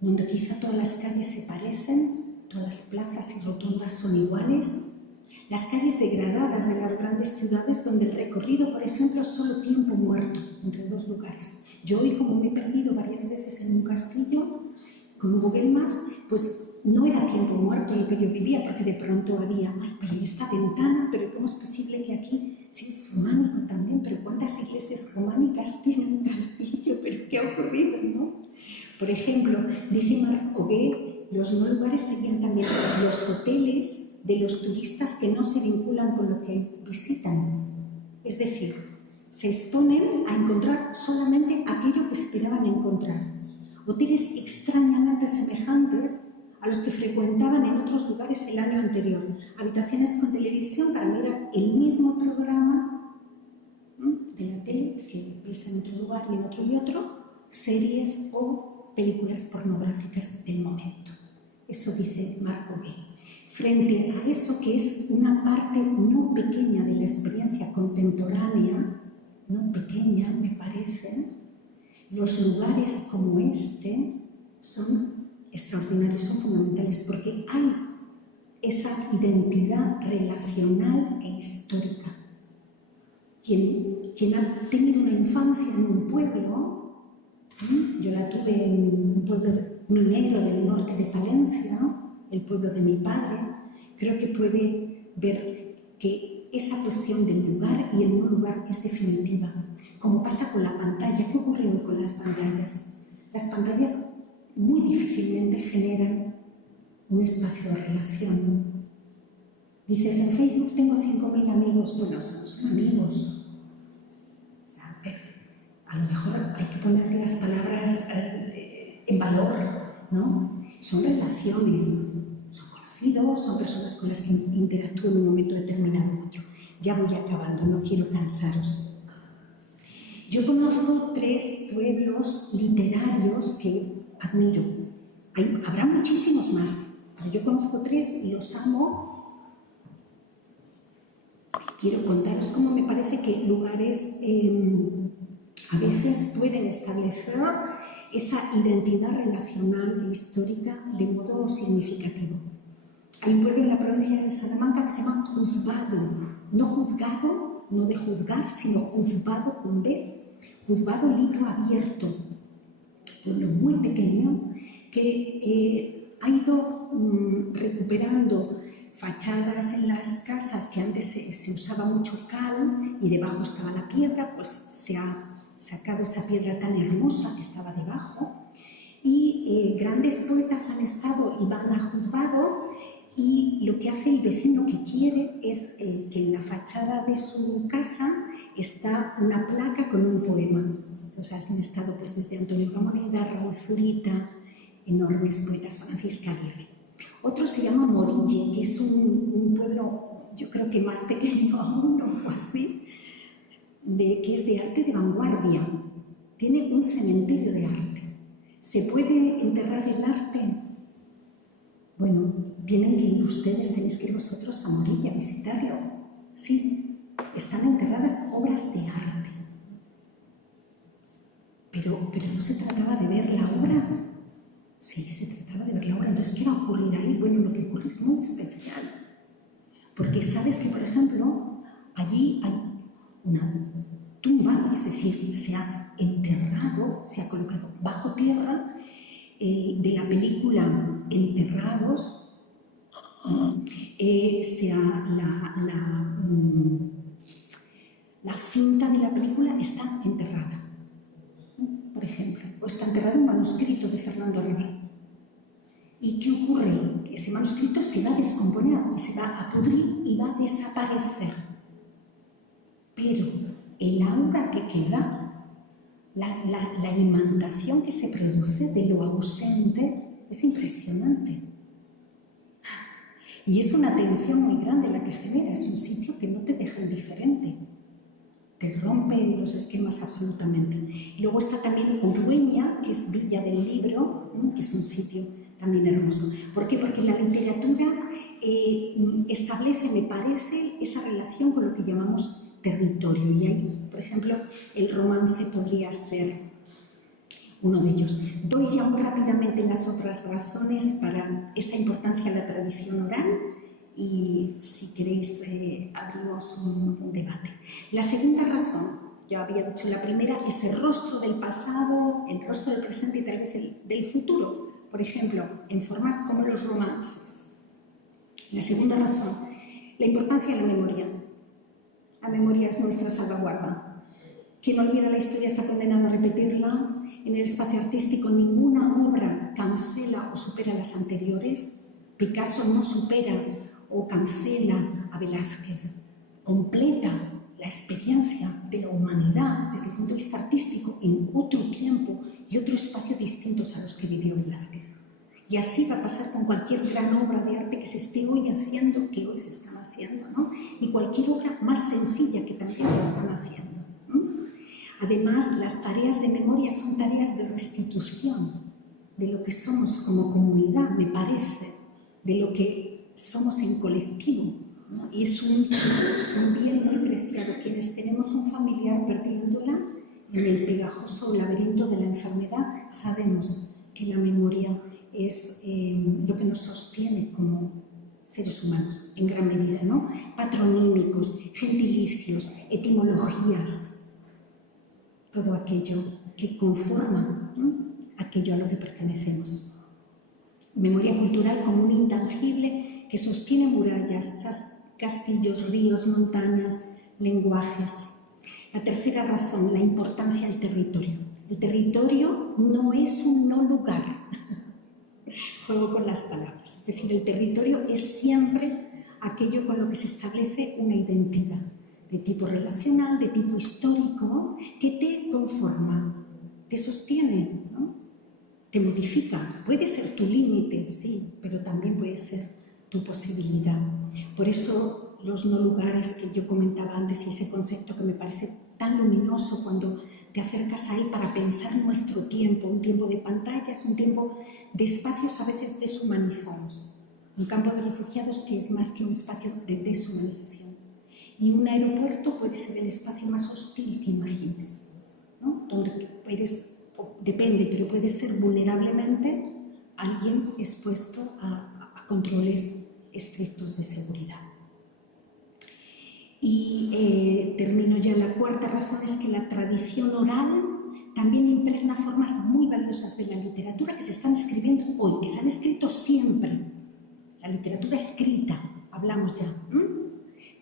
Donde quizá todas las calles se parecen, todas las plazas y rotondas son iguales. Las calles degradadas de las grandes ciudades donde el recorrido, por ejemplo, es solo tiempo muerto entre dos lugares. Yo hoy, como me he perdido varias veces en un castillo, con Google Maps, pues no era tiempo muerto lo que yo vivía, porque de pronto había, pero esta ventana, pero ¿cómo es posible que aquí, sí es románico también, pero cuántas iglesias románicas tiene un castillo, pero ¿qué ha ocurrido, no? Por ejemplo, dice Marc Augé, los no lugares serían también los hoteles de los turistas que no se vinculan con lo que visitan. Es decir, se exponen a encontrar solamente aquello que esperaban encontrar. Hoteles extrañamente semejantes a los que frecuentaban en otros lugares el año anterior. Habitaciones con televisión para mirar el mismo programa de la tele que ves en otro lugar y en otro y otro, series o películas pornográficas del momento. Eso dice Marc Augé. Frente a eso que es una parte no pequeña de la experiencia contemporánea, no pequeña me parece, los lugares como este son extraordinarios, son fundamentales porque hay esa identidad relacional e histórica. Quien ha tenido una infancia en un pueblo, yo la tuve en un pueblo minero del norte de Palencia, el pueblo de mi padre, creo que puede ver que esa cuestión del lugar y el no lugar es definitiva. Como pasa con la pantalla, ¿qué ocurre hoy con las pantallas? Las pantallas muy difícilmente generan un espacio de relación. Dices, en Facebook tengo 5.000 amigos. Bueno, son amigos. O sea, a lo mejor hay que poner las palabras en valor, ¿no? Son relaciones, son conocidos, son personas con las que interactúo en un momento determinado u otro. Ya voy acabando, no quiero cansaros. Yo conozco 3 pueblos literarios que admiro. Habrá muchísimos más, pero yo conozco 3 y los amo. Quiero contaros cómo me parece que lugares a veces pueden establecer esa identidad relacional e histórica de modo significativo. Hay un pueblo en la provincia de Salamanca que se llama Juzbado, no juzgado, no de juzgar, sino Juzbado con B, Juzbado libro abierto, pueblo muy pequeño que ha ido recuperando fachadas en las casas que antes se usaba mucho cal y debajo estaba la piedra, pues se ha sacado esa piedra tan hermosa que estaba debajo y grandes poetas han estado y van a Juzbado y lo que hace el vecino que quiere es que en la fachada de su casa está una placa con un poema. Entonces han estado pues desde Antonio Gamoneda, Raúl Zurita, enormes poetas, Francisca Aguirre. Otro se llama Morille, que es un pueblo, yo creo que más pequeño aún, o así, que es de arte de vanguardia. Tiene un cementerio de arte. ¿Se puede enterrar el arte? Bueno, tienen que ir ustedes, tenéis que ir vosotros a Morille a visitarlo. Sí, están enterradas obras de arte. Pero no se trataba de ver la obra. Sí, se trataba de ver la obra. Entonces, ¿qué va a ocurrir ahí? Bueno, lo que ocurre es muy especial. Porque sabes que, por ejemplo, allí hay una tumba, es decir, se ha enterrado, se ha colocado bajo tierra de la película Enterrados, la cinta de la película está enterrada. Por ejemplo, o está enterrado un manuscrito de Fernando Arrabal. ¿Y qué ocurre? Que ese manuscrito se va a descomponer, se va a pudrir y va a desaparecer. Pero el aura que queda, la imantación que se produce de lo ausente es impresionante. Y es una tensión muy grande la que genera, es un sitio que no te deja indiferente. Te rompe los esquemas absolutamente. Y luego está también Urueña, que es Villa del Libro, que es un sitio también hermoso. ¿Por qué? Porque la literatura establece, me parece, esa relación con lo que llamamos territorio. Y ahí, por ejemplo, el romance podría ser uno de ellos. Doy ya muy rápidamente las otras razones para esa importancia de la tradición oral. Y si queréis abrimos un debate. La segunda razón, ya había dicho la primera, es el rostro del pasado, el rostro del presente y tal vez del futuro, por ejemplo, en formas como los romances. La segunda razón, la importancia de la memoria. La memoria es nuestra salvaguarda. Quien olvida la historia está condenado a repetirla. En el espacio artístico ninguna obra cancela o supera las anteriores. Picasso no supera o cancela a Velázquez, completa la experiencia de la humanidad desde el punto de vista artístico en otro tiempo y otro espacio distintos a los que vivió Velázquez. Y así va a pasar con cualquier gran obra de arte que se esté hoy haciendo, que hoy se están haciendo, ¿no? Y cualquier obra más sencilla que también se están haciendo, ¿no? Además, las tareas de memoria son tareas de restitución de lo que somos como comunidad, me parece, de lo que somos en colectivo, ¿no? Y es un bien muy preciado. Quienes tenemos un familiar perdiéndola en el pegajoso laberinto de la enfermedad, sabemos que la memoria es lo que nos sostiene como seres humanos, en gran medida, ¿no? Patronímicos, gentilicios, etimologías, todo aquello que conforma, ¿no?, aquello a lo que pertenecemos. Memoria cultural como un intangible que sostiene murallas, castillos, ríos, montañas, lenguajes. La tercera razón, la importancia del territorio. El territorio no es un no lugar. Juego con las palabras. Es decir, el territorio es siempre aquello con lo que se establece una identidad de tipo relacional, de tipo histórico, que te conforma, te sostiene, ¿no? Te modifica. Puede ser tu límite, sí, pero también puede ser tu posibilidad. Por eso los no lugares que yo comentaba antes y ese concepto que me parece tan luminoso cuando te acercas a él para pensar nuestro tiempo, un tiempo de pantallas, un tiempo de espacios a veces deshumanizados. Un campo de refugiados que es más que un espacio de deshumanización. Y un aeropuerto puede ser el espacio más hostil que imagines, ¿no? Donde eres, depende, pero puede ser vulnerablemente alguien expuesto a controles estrictos de seguridad. Y termino ya. La cuarta razón es que la tradición oral también impregna formas muy valiosas de la literatura que se están escribiendo hoy, que se han escrito siempre. La literatura escrita, hablamos ya,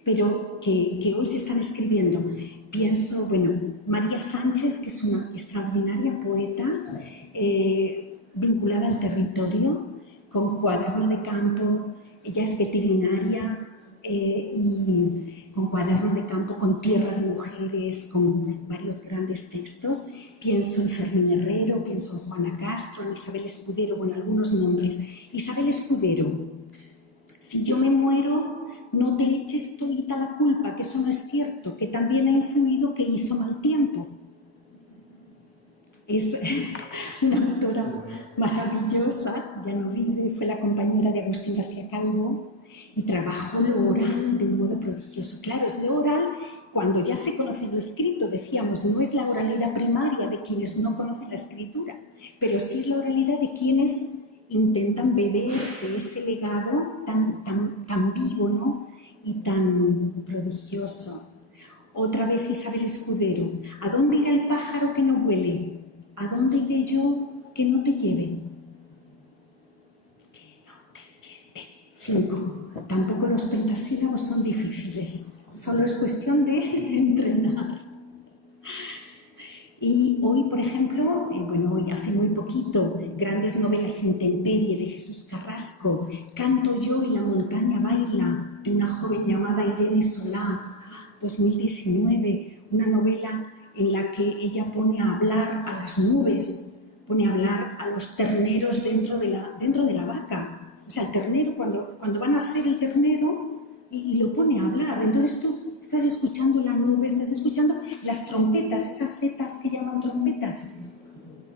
pero que hoy se están escribiendo. Pienso, bueno, María Sánchez, que es una extraordinaria poeta vinculada al territorio, con Cuaderno de Campo. Ella es veterinaria y con Cuaderno de Campo, con Tierra de Mujeres, con varios grandes textos. Pienso en Fermín Herrero, pienso en Juana Castro, en Isabel Escudero, bueno, algunos nombres. Isabel Escudero: si yo me muero, no te eches todita la culpa, que eso no es cierto, que también ha influido que hizo mal tiempo. Es una autora maravillosa, ya no vive, fue la compañera de Agustín García Calvo y trabajó lo oral de un modo prodigioso. Claro, es de oral cuando ya se conoce lo escrito, decíamos, no es la oralidad primaria de quienes no conocen la escritura, pero sí es la oralidad de quienes intentan beber de ese legado tan vivo, ¿no? Y tan prodigioso. Otra vez Isabel Escudero: ¿a dónde irá el pájaro que no vuele? ¿A dónde iré yo que no te lleve? Que no te lleve. 5. Tampoco los pentasílabos son difíciles, solo es cuestión de entrenar. Y hoy, por ejemplo, hoy hace muy poquito, grandes novelas: Intemperie, de Jesús Carrasco, Canto yo y la montaña baila, de una joven llamada Irene Solá, 2019, una novela en la que ella pone a hablar a las nubes, pone a hablar a los terneros dentro de la vaca. O sea, el ternero, cuando van a hacer el ternero, y lo pone a hablar. Entonces tú estás escuchando la nube, estás escuchando las trompetas, esas setas que llaman trompetas.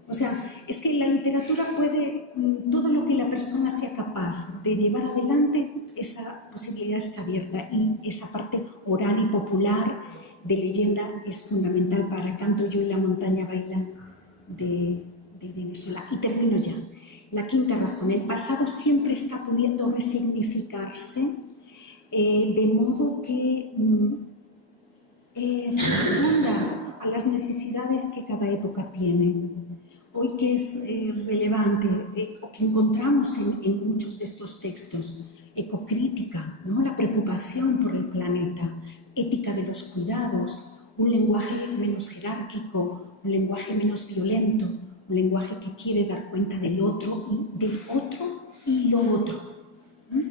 O sea, es que la literatura puede, todo lo que la persona sea capaz de llevar adelante, esa posibilidad está abierta, y esa parte oral y popular de leyenda es fundamental para Canto yo y la montaña baila de Irene Solá. Y termino ya. La quinta razón: el pasado siempre está pudiendo resignificarse de modo que responda a las necesidades que cada época tiene. Hoy, que es relevante, o que encontramos en muchos de estos textos: ecocrítica, ¿no? La preocupación por el planeta, ética de los cuidados, un lenguaje menos jerárquico, un lenguaje menos violento, un lenguaje que quiere dar cuenta del otro y del otro y lo otro,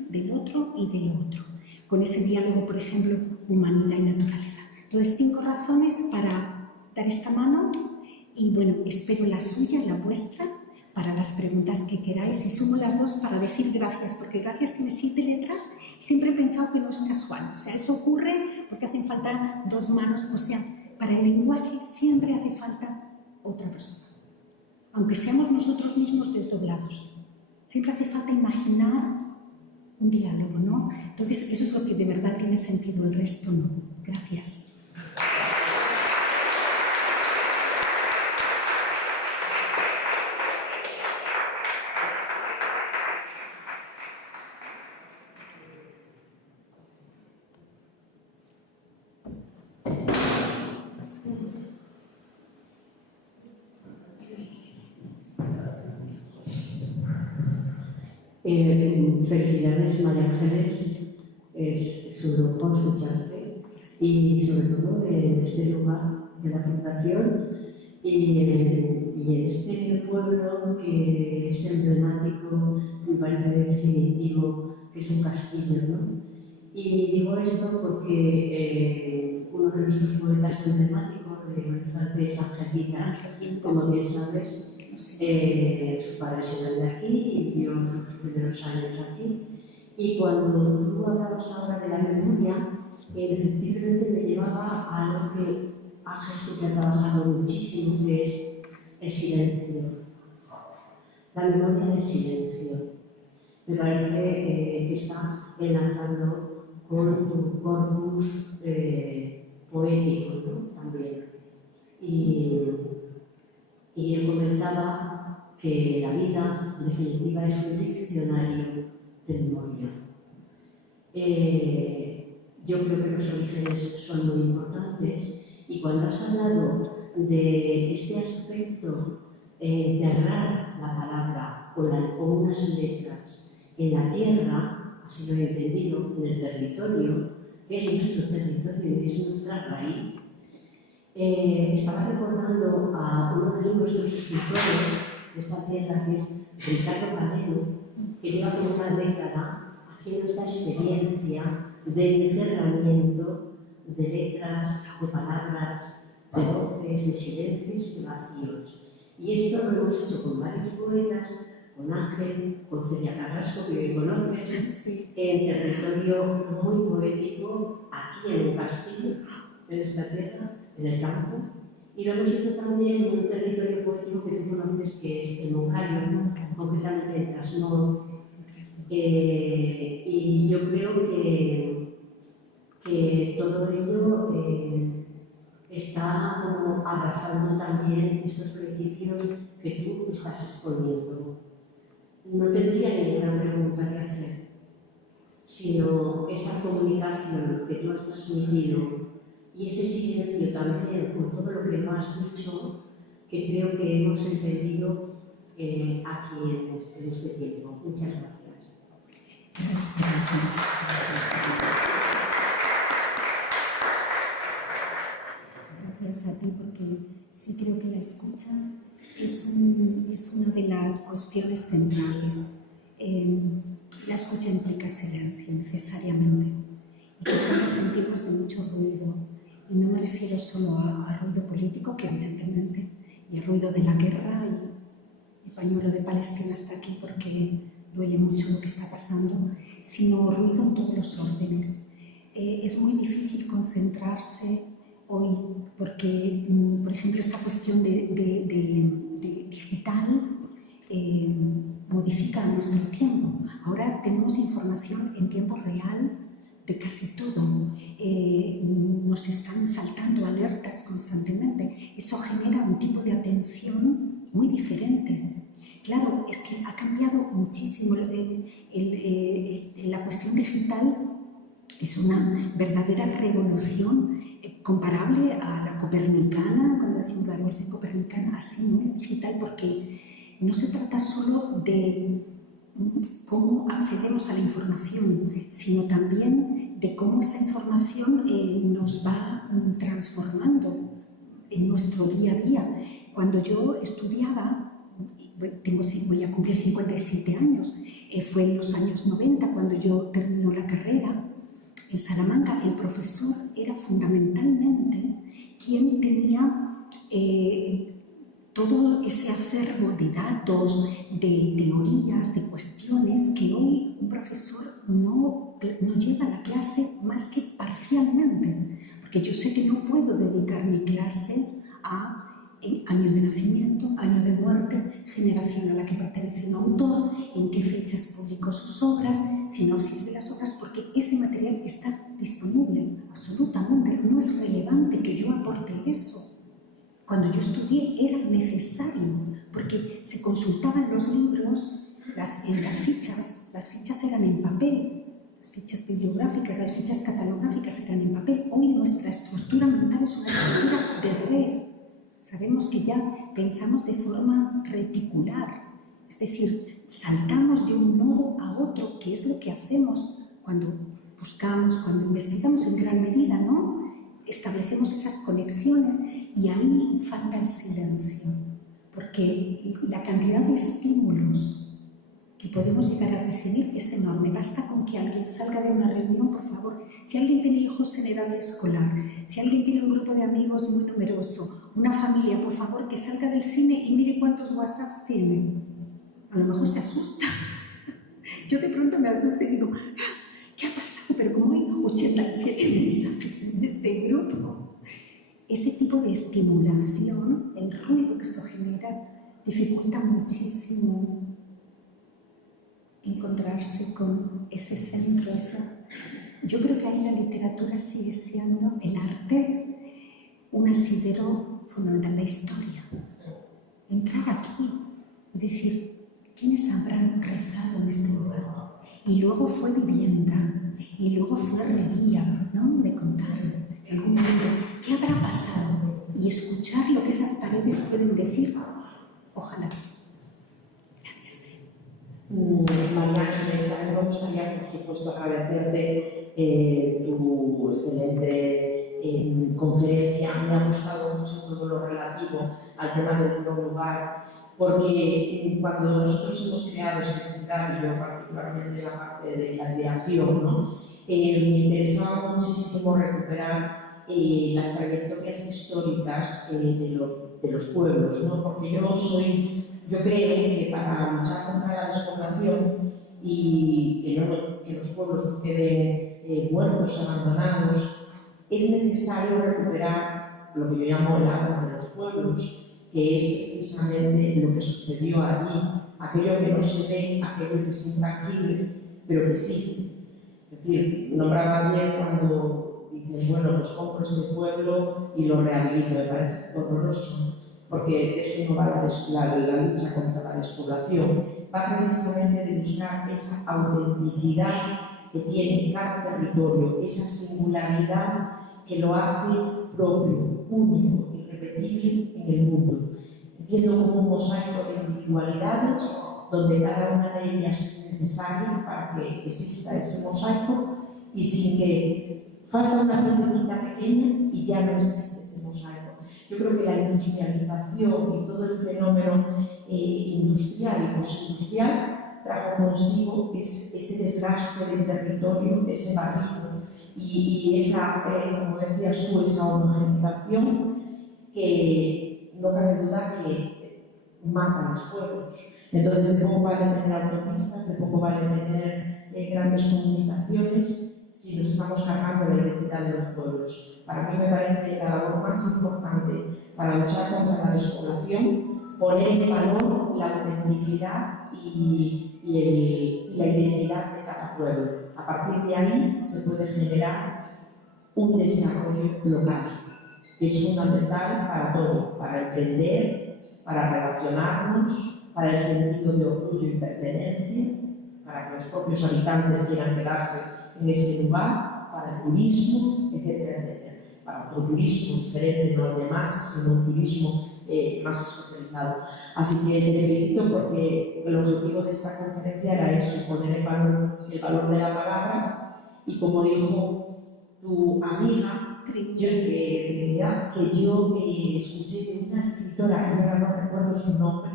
del otro y de lo otro, con ese diálogo, por ejemplo, humanidad y naturaleza. Entonces, 5 razones para dar esta mano, y bueno, espero la suya, la vuestra, para las preguntas que queráis, y sumo las 2 para decir gracias, porque gracias que me siente detrás, siempre he pensado que no es casual. O sea, eso ocurre porque hacen falta 2 manos. O sea, para el lenguaje siempre hace falta otra persona, aunque seamos nosotros mismos desdoblados. Siempre hace falta imaginar un diálogo, ¿no? Entonces, eso es lo que de verdad tiene sentido, el resto no. Gracias. Felicidades, María Ángeles, es un lujo escucharte, y y sobre todo en este lugar de la fundación y en este pueblo que es emblemático, me parece definitivo, que es un castillo, ¿no? Y digo esto porque uno de nuestros poetas emblemáticos de Infante es Angelita, como bien sabes, sus padres eran de aquí y vivió sus primeros años aquí. Y cuando tú hablabas ahora de la memoria, efectivamente me llevaba a algo que Ángel siempre ha trabajado muchísimo, que es el silencio. La memoria del silencio. Me parece que está enlazando con tu corpus poético, ¿no? También. Y él comentaba que la vida, en definitiva, es un diccionario de memoria. Yo creo que los orígenes son muy importantes y cuando has hablado de este aspecto de enterrar la palabra o unas letras en la tierra, así lo he entendido, en el territorio, que es nuestro territorio y es nuestra raíz, estaba recordando a uno de nuestros escritores de esta tierra, que es Ricardo Calero, que lleva como una década haciendo esta experiencia de enterramiento de letras, de palabras, de voces, de silencios y de vacíos. Y esto lo hemos hecho con varios poetas, con Ángel, con Celia Carrasco, que conoces, en territorio muy poético, aquí en un castillo, en esta tierra, en el campo. Y lo hemos hecho también en un territorio poético que tú conoces, que es el Moncayo, concretamente el Trasmoz. Y yo creo que todo ello está como abrazando también estos principios que tú estás exponiendo. No tendría ninguna pregunta que hacer, sino esa comunicación que tú has transmitido y ese silencio también con todo lo que no has dicho, que creo que hemos entendido aquí en este tiempo. Muchas gracias. Gracias a ti, porque sí creo que la escucha es una de las cuestiones centrales. La escucha implica silencio, necesariamente, y que estamos en tiempos de mucho ruido, y no me refiero solo a ruido político, que evidentemente, y a ruido de la guerra, y el pañuelo de Palestina está aquí porque duele mucho lo que está pasando, sino ruido en todos los órdenes. Es muy difícil concentrarse hoy porque, por ejemplo, esta cuestión de digital modifica nuestro tiempo. Ahora tenemos información en tiempo real de casi todo. Nos están saltando alertas constantemente. Eso genera un tipo de atención muy diferente. Claro, es que ha cambiado muchísimo. La cuestión digital es una verdadera revolución comparable a la copernicana, cuando decimos la revolución copernicana, así, ¿no? Digital, porque no se trata solo de cómo accedemos a la información, sino también de cómo esa información nos va transformando en nuestro día a día. Cuando yo estudiaba, voy a cumplir 57 años, fue en los años 90 cuando yo terminó la carrera. En Salamanca el profesor era fundamentalmente quien tenía todo ese acervo de datos, de teorías, de cuestiones que hoy un profesor no lleva a la clase más que parcialmente, porque yo sé que no puedo dedicar mi clase a año de nacimiento, año de muerte, generación a la que pertenece un autor, en qué fechas publicó sus obras, sinopsis de las obras, porque ese material está disponible absolutamente. No es relevante que yo aporte eso. Cuando yo estudié era necesario, porque se consultaban los libros, las fichas eran en papel, las fichas bibliográficas, las fichas catalográficas eran en papel. Hoy nuestra estructura mental es una estructura de red. Sabemos que ya pensamos de forma reticular, es decir, saltamos de un nodo a otro, que es lo que hacemos cuando buscamos, cuando investigamos en gran medida, ¿no? establecemos esas conexiones y ahí falta el silencio, porque la cantidad de estímulos que podemos llegar a recibir es enorme. Basta con que alguien salga de una reunión, por favor. Si alguien tiene hijos en edad escolar, si alguien tiene un grupo de amigos muy numeroso, una familia, por favor, que salga del cine y mire cuántos WhatsApps tiene. A lo mejor se asusta. Yo de pronto me asusto y digo, ¿qué ha pasado? Pero como hay 87 mensajes en este grupo. Ese tipo de estimulación, el ruido que eso genera, dificulta muchísimo encontrarse con ese centro, Yo creo que ahí la literatura sigue siendo, el arte, un asidero fundamental, la historia. Entrar aquí y decir, ¿quiénes habrán rezado en este lugar? Y luego fue vivienda, y luego fue herrería, ¿no? Me contaron en algún momento, ¿qué habrá pasado? Y escuchar lo que esas paredes pueden decir, ojalá. María Ángeles, a mí me gustaría, por supuesto, agradecerte tu excelente conferencia. Me ha gustado mucho todo lo relativo al tema del no lugar, porque cuando nosotros hemos creado este festival, y yo particularmente la parte de la creación, ¿no? Me interesaba muchísimo recuperar las trayectorias históricas de los pueblos, ¿no? Porque yo creo que para luchar contra la despoblación y que los pueblos no queden muertos, abandonados, es necesario recuperar lo que yo llamo el alma de los pueblos, que es precisamente lo que sucedió allí, aquello que no se ve, aquello que es intangible, pero que existe. Es decir, nombraba ayer cuando dicen, bueno, pues compro este pueblo y lo rehabilito, me parece horroroso. Porque de eso no va la lucha contra la despoblación, va precisamente de buscar esa autenticidad que tiene cada territorio, esa singularidad que lo hace propio, único, irrepetible en el mundo. Entiendo como un mosaico de individualidades, donde cada una de ellas es necesaria para que exista ese mosaico y sin que falta una piececita pequeña y ya no existe ese mosaico. Yo creo que la industrialización y todo el fenómeno industrial y postindustrial trajo consigo ese desgaste del territorio, ese vacío y esa, como decías tú, esa homogenización que no cabe duda que mata a los pueblos. Entonces, de poco vale tener autopistas, de poco vale tener grandes comunicaciones si nos estamos cargando la identidad de los pueblos. Para mí me parece la labor más importante para luchar contra la despoblación, poner en valor la autenticidad y la identidad de cada pueblo. A partir de ahí se puede generar un desarrollo local, que es fundamental para todo, para emprender, para relacionarnos, para el sentido de orgullo y pertenencia, para que los propios habitantes quieran quedarse en ese lugar, para el turismo, etcétera, etcétera. Para otro turismo diferente, no el de masas, sino un turismo más especializado. Así que te felicito porque el objetivo de esta conferencia era eso, poner en valor el valor de la palabra y como dijo tu amiga, Trinidad, que yo escuché de una escritora, que ahora no recuerdo su nombre,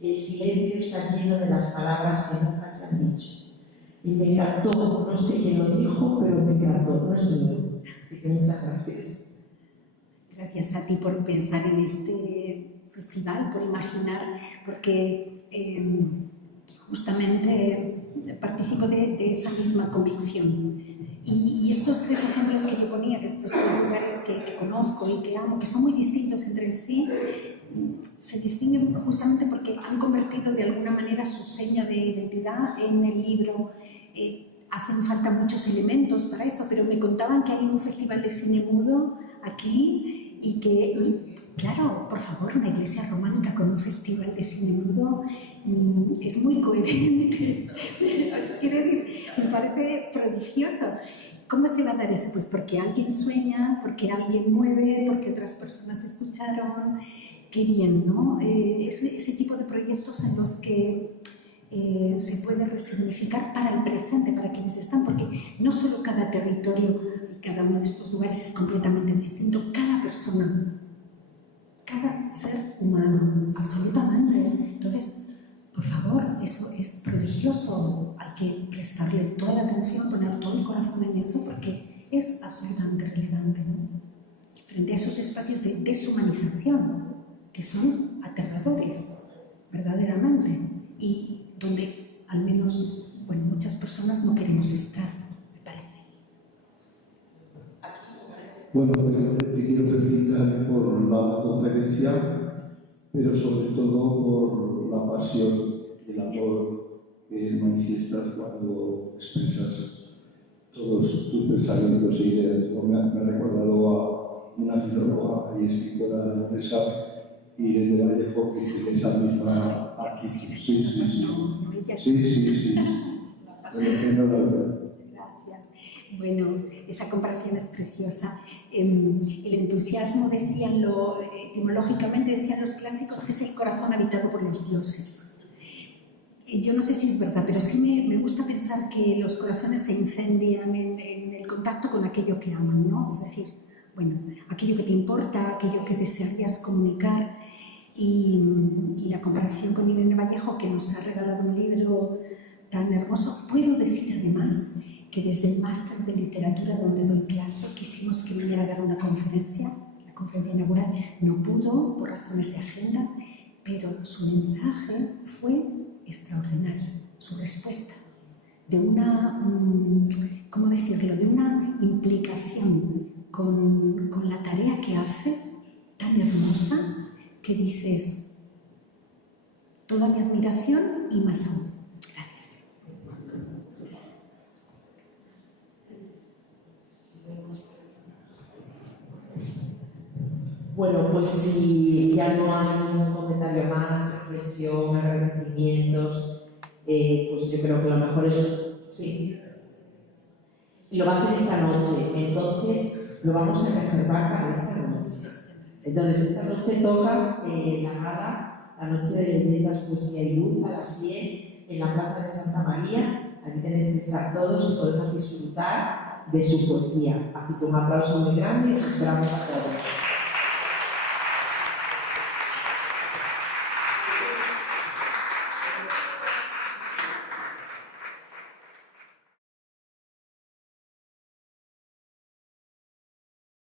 el silencio está lleno de las palabras que nunca se han dicho. Y me encantó, no sé quién lo dijo, pero me encantó, no es mío. Así que muchas gracias. Gracias a ti por pensar en este festival, por imaginar, porque justamente participo de esa misma convicción. Y estos tres ejemplos que yo ponía, de estos tres lugares que conozco y que amo, que son muy distintos entre sí, se distinguen justamente porque han convertido de alguna manera su seña de identidad en el libro. Hacen falta muchos elementos para eso, pero me contaban que hay un festival de cine mudo aquí y claro, por favor, una iglesia románica con un festival de cine mudo es muy coherente. Quiero decir, me parece prodigioso. ¿Cómo se va a dar eso? Pues porque alguien sueña, porque alguien mueve, porque otras personas escucharon. Qué bien, ¿no? Ese tipo de proyectos en los que se puede resignificar para el presente, para quienes están, porque no solo cada territorio, cada uno de estos lugares es completamente distinto, cada persona, cada ser humano, absolutamente. Entonces, por favor, eso es prodigioso, hay que prestarle toda la atención, poner todo el corazón en eso, porque es absolutamente relevante, ¿no? Frente a esos espacios de deshumanización, que son aterradores, verdaderamente, y donde al menos, bueno, muchas personas no queremos estar, me parece. Bueno, te quiero felicitar por la conferencia, pero sobre todo por la pasión y el amor que manifiestas cuando expresas todos tus pensamientos e ideas. Me ha recordado a una filóloga y escritora holandesa, Irene Vallejo, que tiene esa misma actitud. Sí. Gracias. Bueno, esa comparación es preciosa. El entusiasmo, etimológicamente decían los clásicos, que es el corazón habitado por los dioses. Yo no sé si es verdad, pero sí me gusta pensar que los corazones se incendian en el contacto con aquello que aman, ¿no? Es decir, bueno, aquello que te importa, aquello que desearías comunicar. Y la comparación con Irene Vallejo, que nos ha regalado un libro tan hermoso. Puedo decir además que desde el máster de literatura donde doy clase quisimos que viniera a dar una conferencia, la conferencia inaugural. No pudo por razones de agenda, pero su mensaje fue extraordinario, su respuesta, de una, ¿cómo decirlo?, de una implicación con la tarea que hace, tan hermosa, que dices, toda mi admiración y más aún. Gracias. Bueno, pues si ya no hay ningún comentario más, reflexión, agradecimientos, pues yo creo que lo mejor es... Sí. Y lo va a hacer esta noche, entonces lo vamos a reservar para esta noche. Entonces, esta noche toca la gala, la noche de leyendas, poesía y luz, a las 10, en la Plaza de Santa María. Allí tenéis que estar todos y podemos disfrutar de su poesía. Así que un aplauso muy grande y os esperamos a todos.